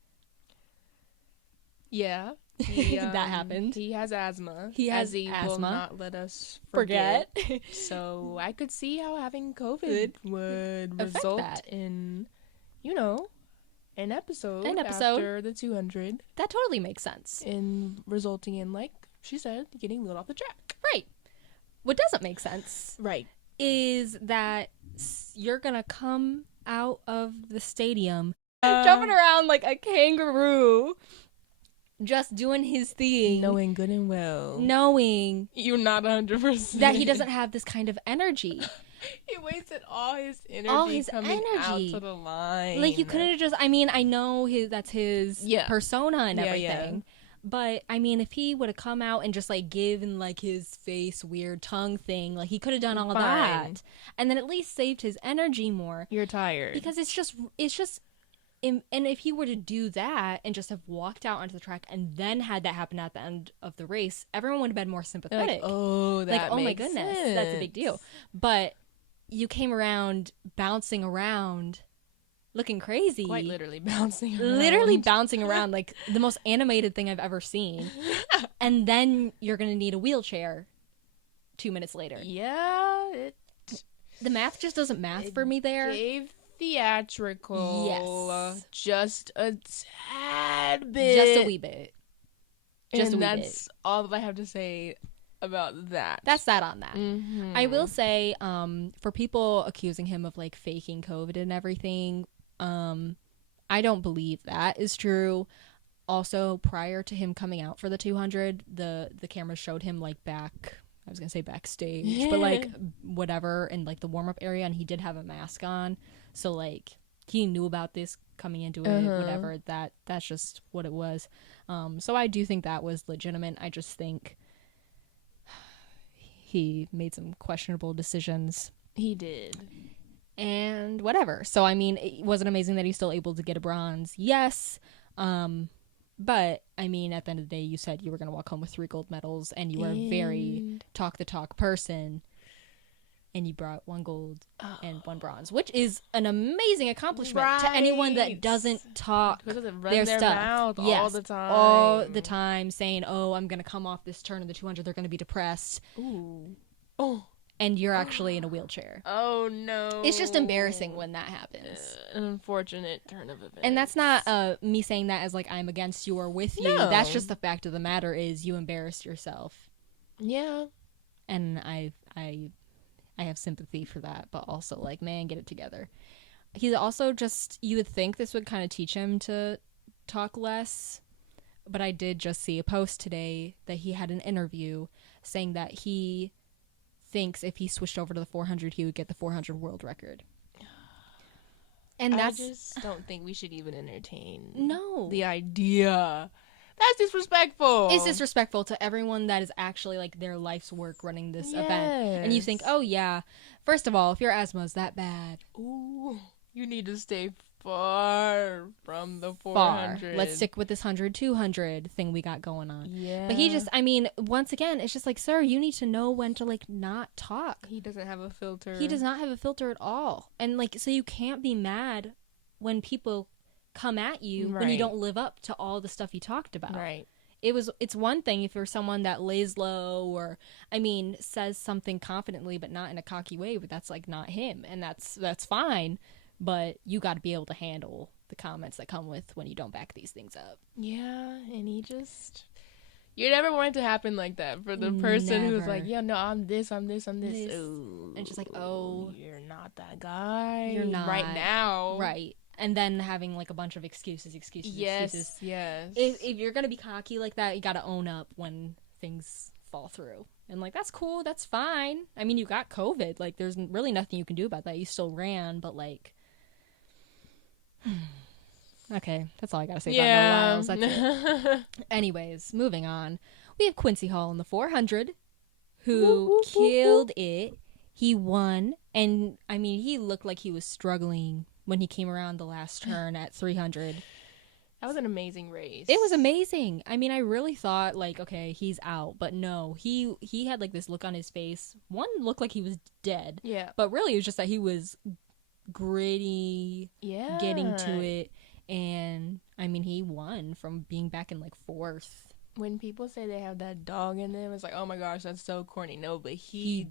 Yeah. That happened. He has asthma. He will not let us forget. So I could see how having COVID would result in, an episode after the 200. That totally makes sense. In resulting in, like she said, getting wheeled off the track. Right. What doesn't make sense is that you're going to come out of the stadium jumping around like a kangaroo, just doing his thing, knowing good and well, knowing you're not 100% that he doesn't have this kind of energy. He wasted all his energy coming out to the line. Like, you couldn't have just, I mean, I know that's his persona and everything. But, I mean, if he would have come out and just, like, given, like, his face weird tongue thing, like, he could have done all of that. And then at least saved his energy more. You're tired. Because it's just, and if he were to do that and just have walked out onto the track and then had that happen at the end of the race, everyone would have been more sympathetic. Like, oh, that oh makes my goodness, sense. That's a big deal. But you came around bouncing around, looking crazy. Quite literally bouncing around. Literally bouncing around, like the most animated thing I've ever seen. And then you're going to need a wheelchair 2 minutes later. Yeah. The math just doesn't math for me there. Gave theatrical. Yes. Just a tad bit. Just a wee bit. And that's all that I have to say about that. That's that on that. Mm-hmm. I will say, for people accusing him of like faking COVID and everything, I don't believe that is true. Also, prior to him coming out for the 200, the camera showed him like back I was gonna say backstage, but like whatever, in like the warm-up area, and he did have a mask on, so like he knew about this coming into it, whatever. That's just what it was. So I do think that was legitimate. I just think he made some questionable decisions. He did. And whatever. So I mean, was it amazing that he's still able to get a bronze? Yes. But I mean, at the end of the day, you said you were going to walk home with 3 gold medals, and you were a very talk the talk person, and you brought 1 gold and 1 bronze, which is an amazing accomplishment to anyone that doesn't talk their stuff mouth all the time, saying, "Oh, I'm going to come off this turn of the 200. They're going to be depressed." Ooh. Oh. And you're actually in a wheelchair. Oh, no. It's just embarrassing when that happens. An unfortunate turn of events. And that's not me saying that as like I'm against you or with you. No. That's just the fact of the matter is you embarrassed yourself. Yeah. And I have sympathy for that, but also like, man, get it together. He's also just, you would think this would kind of teach him to talk less, but I did just see a post today that he had an interview saying that he thinks if he switched over to the 400, he would get the 400 world record. And I just don't think we should even entertain the idea. That's disrespectful. It's disrespectful to everyone that is actually like their life's work running this event. And you think, oh yeah, first of all, if your asthma is that bad, ooh, you need to stay far from the 400. Let's stick with this 100, 200 thing we got going on. Yeah. But he just, I mean, once again, it's just like, sir, you need to know when to like not talk. He doesn't have a filter. He does not have a filter at all. And like, so you can't be mad when people come at you when you don't live up to all the stuff you talked about. Right. It's one thing if you're someone that lays low or, I mean, says something confidently but not in a cocky way, but that's like not him, and that's fine. But you got to be able to handle the comments that come with when you don't back these things up. Yeah, and you never want it to happen like that for the person who's like, yeah, no, I'm this. Ooh, and just like, oh, you're not that guy. You're not right now. Right. And then having like a bunch of excuses. Yes. If you're gonna be cocky like that, you got to own up when things fall through. And like, that's cool, that's fine. I mean, you got COVID. Like, there's really nothing you can do about that. You still ran, but like. Okay, that's all I gotta say about no That's it. Anyways, moving on. We have Quincy Hall in the 400, who killed it. He won, and I mean, he looked like he was struggling when he came around the last turn at 300. That was an amazing race. It was amazing. I mean, I really thought like, okay, he's out, but no, he had like this look on his face. One looked like he was dead. Yeah. But really, it was just that he was gritty, getting to it, and I mean, he won from being back in like 4th. When people say they have that dog in them, it's like, oh my gosh, that's so corny. No, but he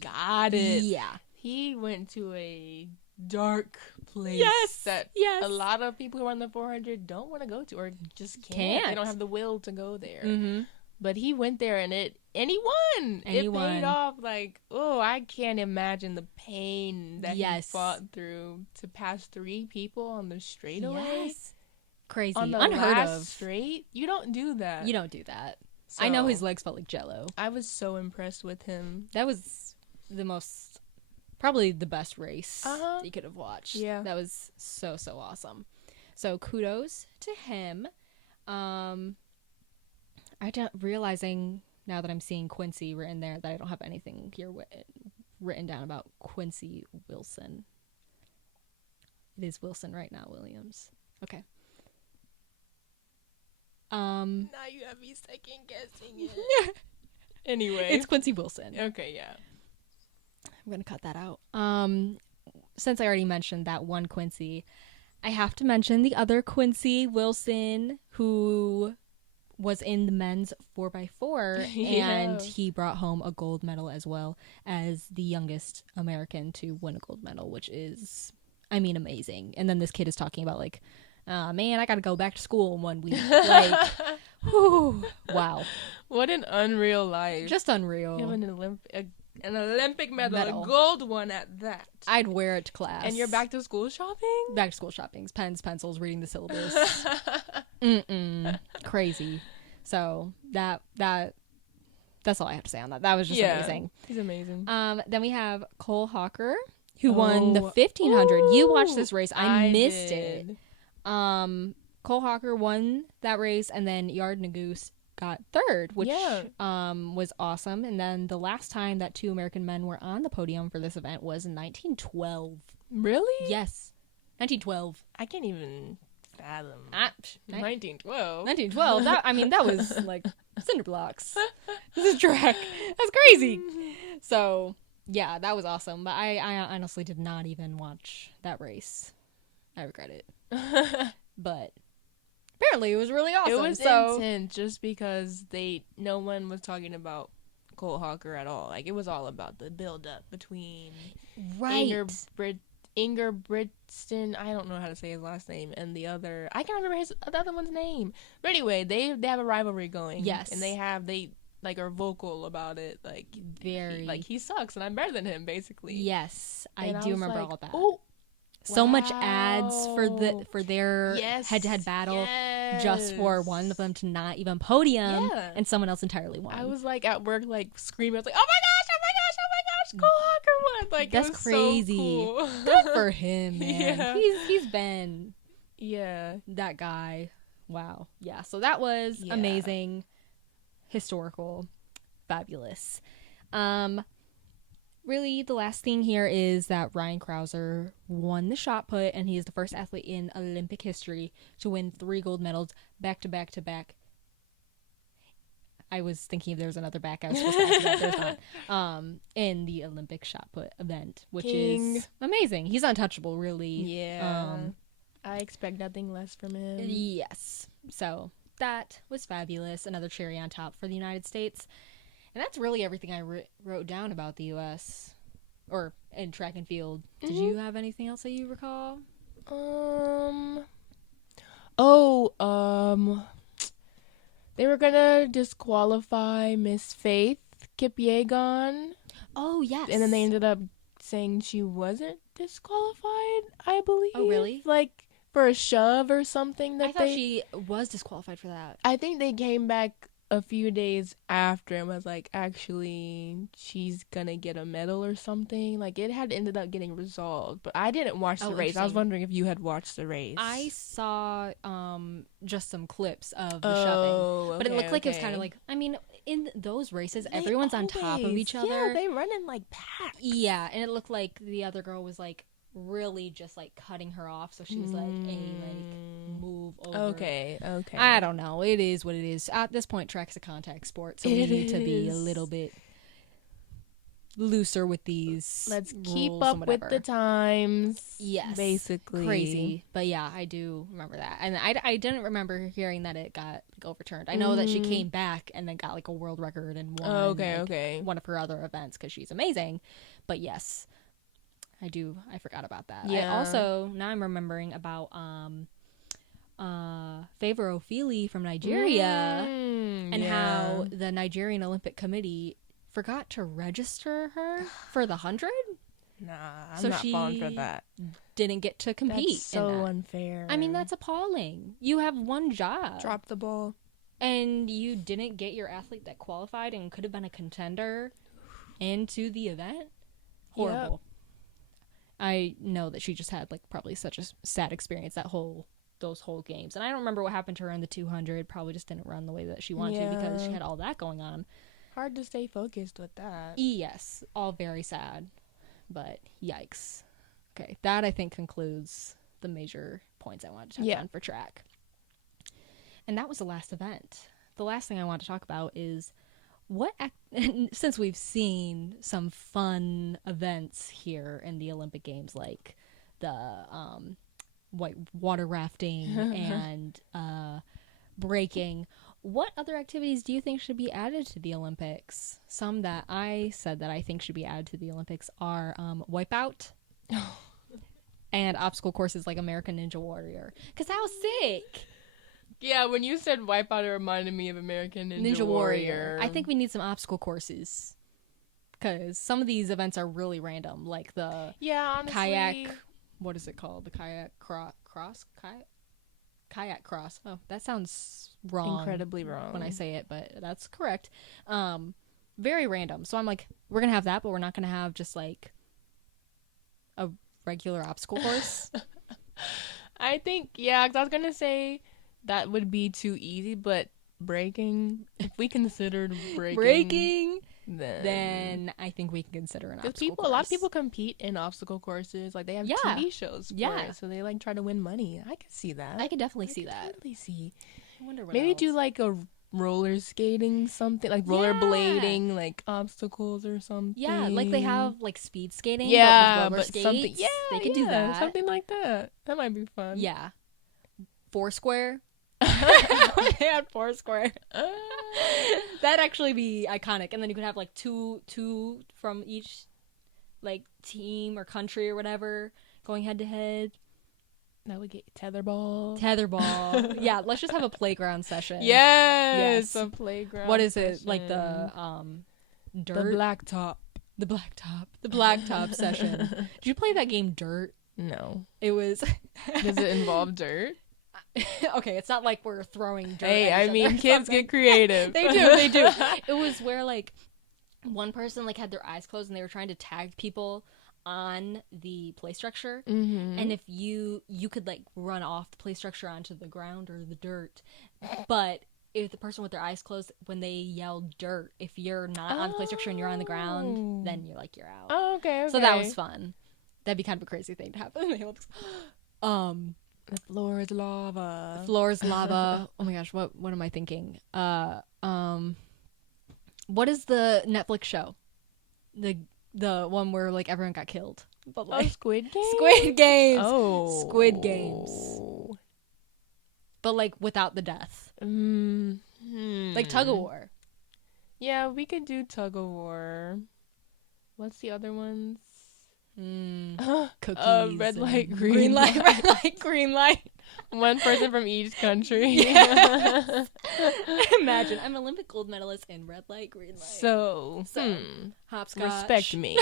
got it. Yeah, he went to a dark place that a lot of people who are on the 400 don't want to go to, or just can't. They don't have the will to go there. Mm-hmm. But he went there and he won. It paid off. Like, oh, I can't imagine the pain that he fought through to pass 3 people on the straightaway. Yes. Crazy. On the Unheard last of. straight. You don't do that. You don't do that. So, I know his legs felt like jello. I was so impressed with him. That was probably the best race that you could have watched. Yeah. That was so awesome. So kudos to him. I don't realizing now that I'm seeing Quincy written there that I don't have anything here written down about Quincy Wilson. It is Wilson right now, Williams. Okay. Now you have me second guessing it. Anyway, it's Quincy Wilson. Okay, yeah. I'm gonna cut that out. Since I already mentioned that one Quincy, I have to mention the other Quincy Wilson who was in the men's 4x4 and he brought home a gold medal as well as the youngest American to win a gold medal, which is, I mean, amazing. And then this kid is talking about like, man, I gotta go back to school in 1 week. Like, whew, wow. What an unreal life. Just unreal. You have an Olympic medal, a gold one at that. I'd wear it to class. And you're back to school shopping? Back to school shopping. Pens, pencils, reading the syllabus. Crazy. So that That's all I have to say on that. That was just amazing. He's amazing. Then we have Cole Hawker, who won the 1500. Ooh, You watched this race. I missed did. it. Cole Hawker won that race, and then Yard Nagoose got third, which was awesome. And then the last time that two American men were on the podium for this event was in 1912. Really? Yes. 1912. I can't even fathom. 1912. 1912. That was like cinder blocks. This is track. That's crazy. So, yeah, that was awesome. But I honestly did not even watch that race. I regret it. But apparently it was really awesome. It was intense just because no one was talking about Cole Hawker at all. Like, it was all about the build-up between Inger Britston, I don't know how to say his last name, and the other, I can't remember the other one's name. But anyway, they have a rivalry going. Yes. And they like are vocal about it. Like, very. He sucks and I'm better than him, basically. Yes, I do remember all that. Oh, so much ads for their head-to-head battle just for one of them to not even podium and someone else entirely won. I was like at work like screaming. I was like, oh my gosh, Cole Hawker won. Like, that's it was crazy. So cool. Good for him, man. Yeah. He's been that guy. Wow. Yeah, so that was amazing, historical, fabulous. Really, the last thing here is that Ryan Krauser won the shot put, and he is the first athlete in Olympic history to win 3 gold medals back to back to back. I was thinking if there was another back, I was supposed to ask that. There's not. In the Olympic shot put event, which is amazing. He's untouchable, really. Yeah. I expect nothing less from him. Yes. So that was fabulous. Another cherry on top for the United States. And that's really everything I wrote down about the U.S. or in track and field. Did you have anything else that you recall? They were gonna disqualify Miss Faith Kipyegon. Oh, yes. And then they ended up saying she wasn't disqualified, I believe. Oh, really? Like, for a shove or something. I thought she was disqualified for that. I think they came back a few days after and was like, actually, she's gonna get a medal or something. Like, it had ended up getting resolved, but I didn't watch the race. I was wondering if you had watched the race. I saw just some clips of the shoving, but it looked like it was kind of like, in those races, everyone's on top of each other. Yeah, they run in like packs. Yeah, and it looked like the other girl was like really just like cutting her off, so she was like, "Hey, like move over." Okay. I don't know. It is what it is. At this point, track is a contact sport, so we need to be a little bit looser with these. Let's keep up with the times. Yes, basically crazy. But yeah, I do remember that, and I didn't remember hearing that it got overturned. I know that she came back and then got like a world record and won. One of her other events because she's amazing. But yes. I forgot about that. Yeah. I also, now I'm remembering about Favor Ofili from Nigeria and how the Nigerian Olympic Committee forgot to register her for the 100. Nah, I'm not falling for that. Didn't get to compete. That's so unfair. That's appalling. You have one job. Drop the ball. And you didn't get your athlete that qualified and could have been a contender into the event? Horrible. Yep. I know that she just had like probably such a sad experience those whole games, and I don't remember what happened to her in the 200. Probably just didn't run the way that she wanted to because she had all that going on. Hard to stay focused with that. Yes, all very sad, but yikes. Okay, that I think concludes the major points I wanted to touch on for track. And that was the last event. The last thing I want to talk about is since we've seen some fun events here in the Olympic Games, like the white water rafting and breaking, what other activities do you think should be added to the Olympics? Some that I said that I think should be added to the Olympics are wipeout and obstacle courses like American Ninja Warrior, because that was sick. Yeah, when you said Wipeout, it reminded me of American Ninja Warrior. I think we need some obstacle courses because some of these events are really random, like the honestly, kayak. What is it called? The kayak cross? Kayak cross. Oh, that sounds wrong. Incredibly wrong when I say it, but that's correct. very random. So I'm like, we're gonna have that, but we're not gonna have just like a regular obstacle course. I think, yeah, 'cause I was gonna say that would be too easy, but breaking, if we considered breaking, then I think we can consider an obstacle course. A lot of people compete in obstacle courses. Like, they have TV shows for it, so they like try to win money. I can see that. I can definitely see that. Totally see. I wonder what Maybe else. do like a roller skating, something like rollerblading, like obstacles or something. Yeah, like they have like speed skating. Yeah, but with roller skates. something. Yeah, they could do that. Something like that. That might be fun. Yeah, Foursquare. They had Foursquare. That'd actually be iconic, and then you could have like two from each like team or country or whatever going head to head. That would get tetherball. Yeah, let's just have a playground session. Yes, a playground. What is session. it like the dirt? The blacktop. The blacktop session. Did you play that game Dirt? No. It was. Does it involve dirt? Okay, it's not like we're throwing dirt. Hey, at I each mean, other or kids something. get creative. They do. It was where like one person like had their eyes closed and they were trying to tag people on the play structure, and if you could like run off the play structure onto the ground or the dirt, but if the person with their eyes closed, when they yell dirt, if you're not on the play structure and you're on the ground, then you're out. Oh, okay. So that was fun. That'd be kind of a crazy thing to happen. The floor is lava. Oh my gosh, what am I thinking? What is the Netflix show? The one where like everyone got killed. But like Squid Game? Squid Games. Oh. Squid Games. But like without the death. Like tug of war. Yeah, we could do tug of war. What's the other ones? Cookies. Red light, green light. Red light, green light. One person from each country. Imagine, I'm Olympic gold medalist in red light, green light. So hopscotch. respect me.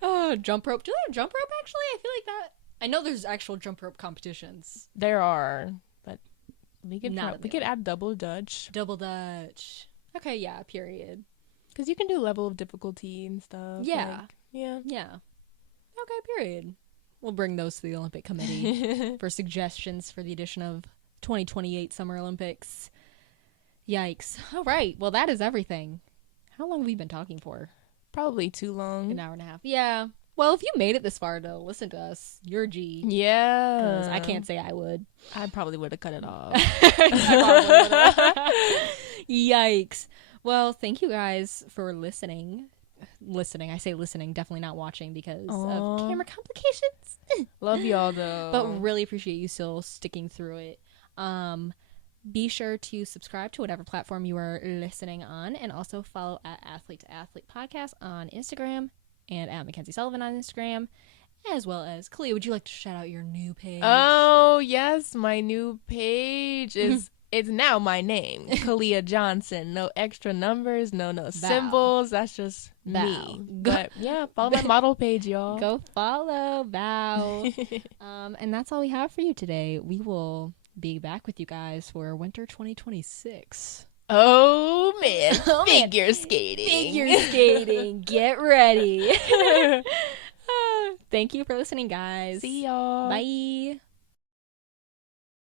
Oh, jump rope. Do they have jump rope actually? I feel like that. I know there's actual jump rope competitions. There are, but we could Not we could add double dutch. Double dutch. Okay, yeah, period. Because you can do level of difficulty and stuff. Yeah. Yeah. Okay, period. We'll bring those to the Olympic Committee for suggestions for the edition of 2028 Summer Olympics. Yikes. All right. Well, that is everything. How long have we been talking for? Probably too long. An hour and a half. Yeah. Well, if you made it this far to listen to us, you're G. Yeah. Because I can't say I would. I probably would have cut it off. Yikes. Well, thank you guys for listening. I say listening, definitely not watching because of camera complications. Love y'all though. But really appreciate you still sticking through it. Be sure to subscribe to whatever platform you are listening on, and also follow at Athlete to Athlete Podcast on Instagram and at Mackenzie Sullivan on Instagram, as well as Caleia. Would you like to shout out your new page? Oh yes, my new page is it's now my name, Caleia Johnson. No extra numbers, no symbols. That's just me. But yeah, follow my model page, y'all. Go follow, bow. And that's all we have for you today. We will be back with you guys for winter 2026. Oh man, figure skating. Get ready. Thank you for listening, guys. See y'all. Bye.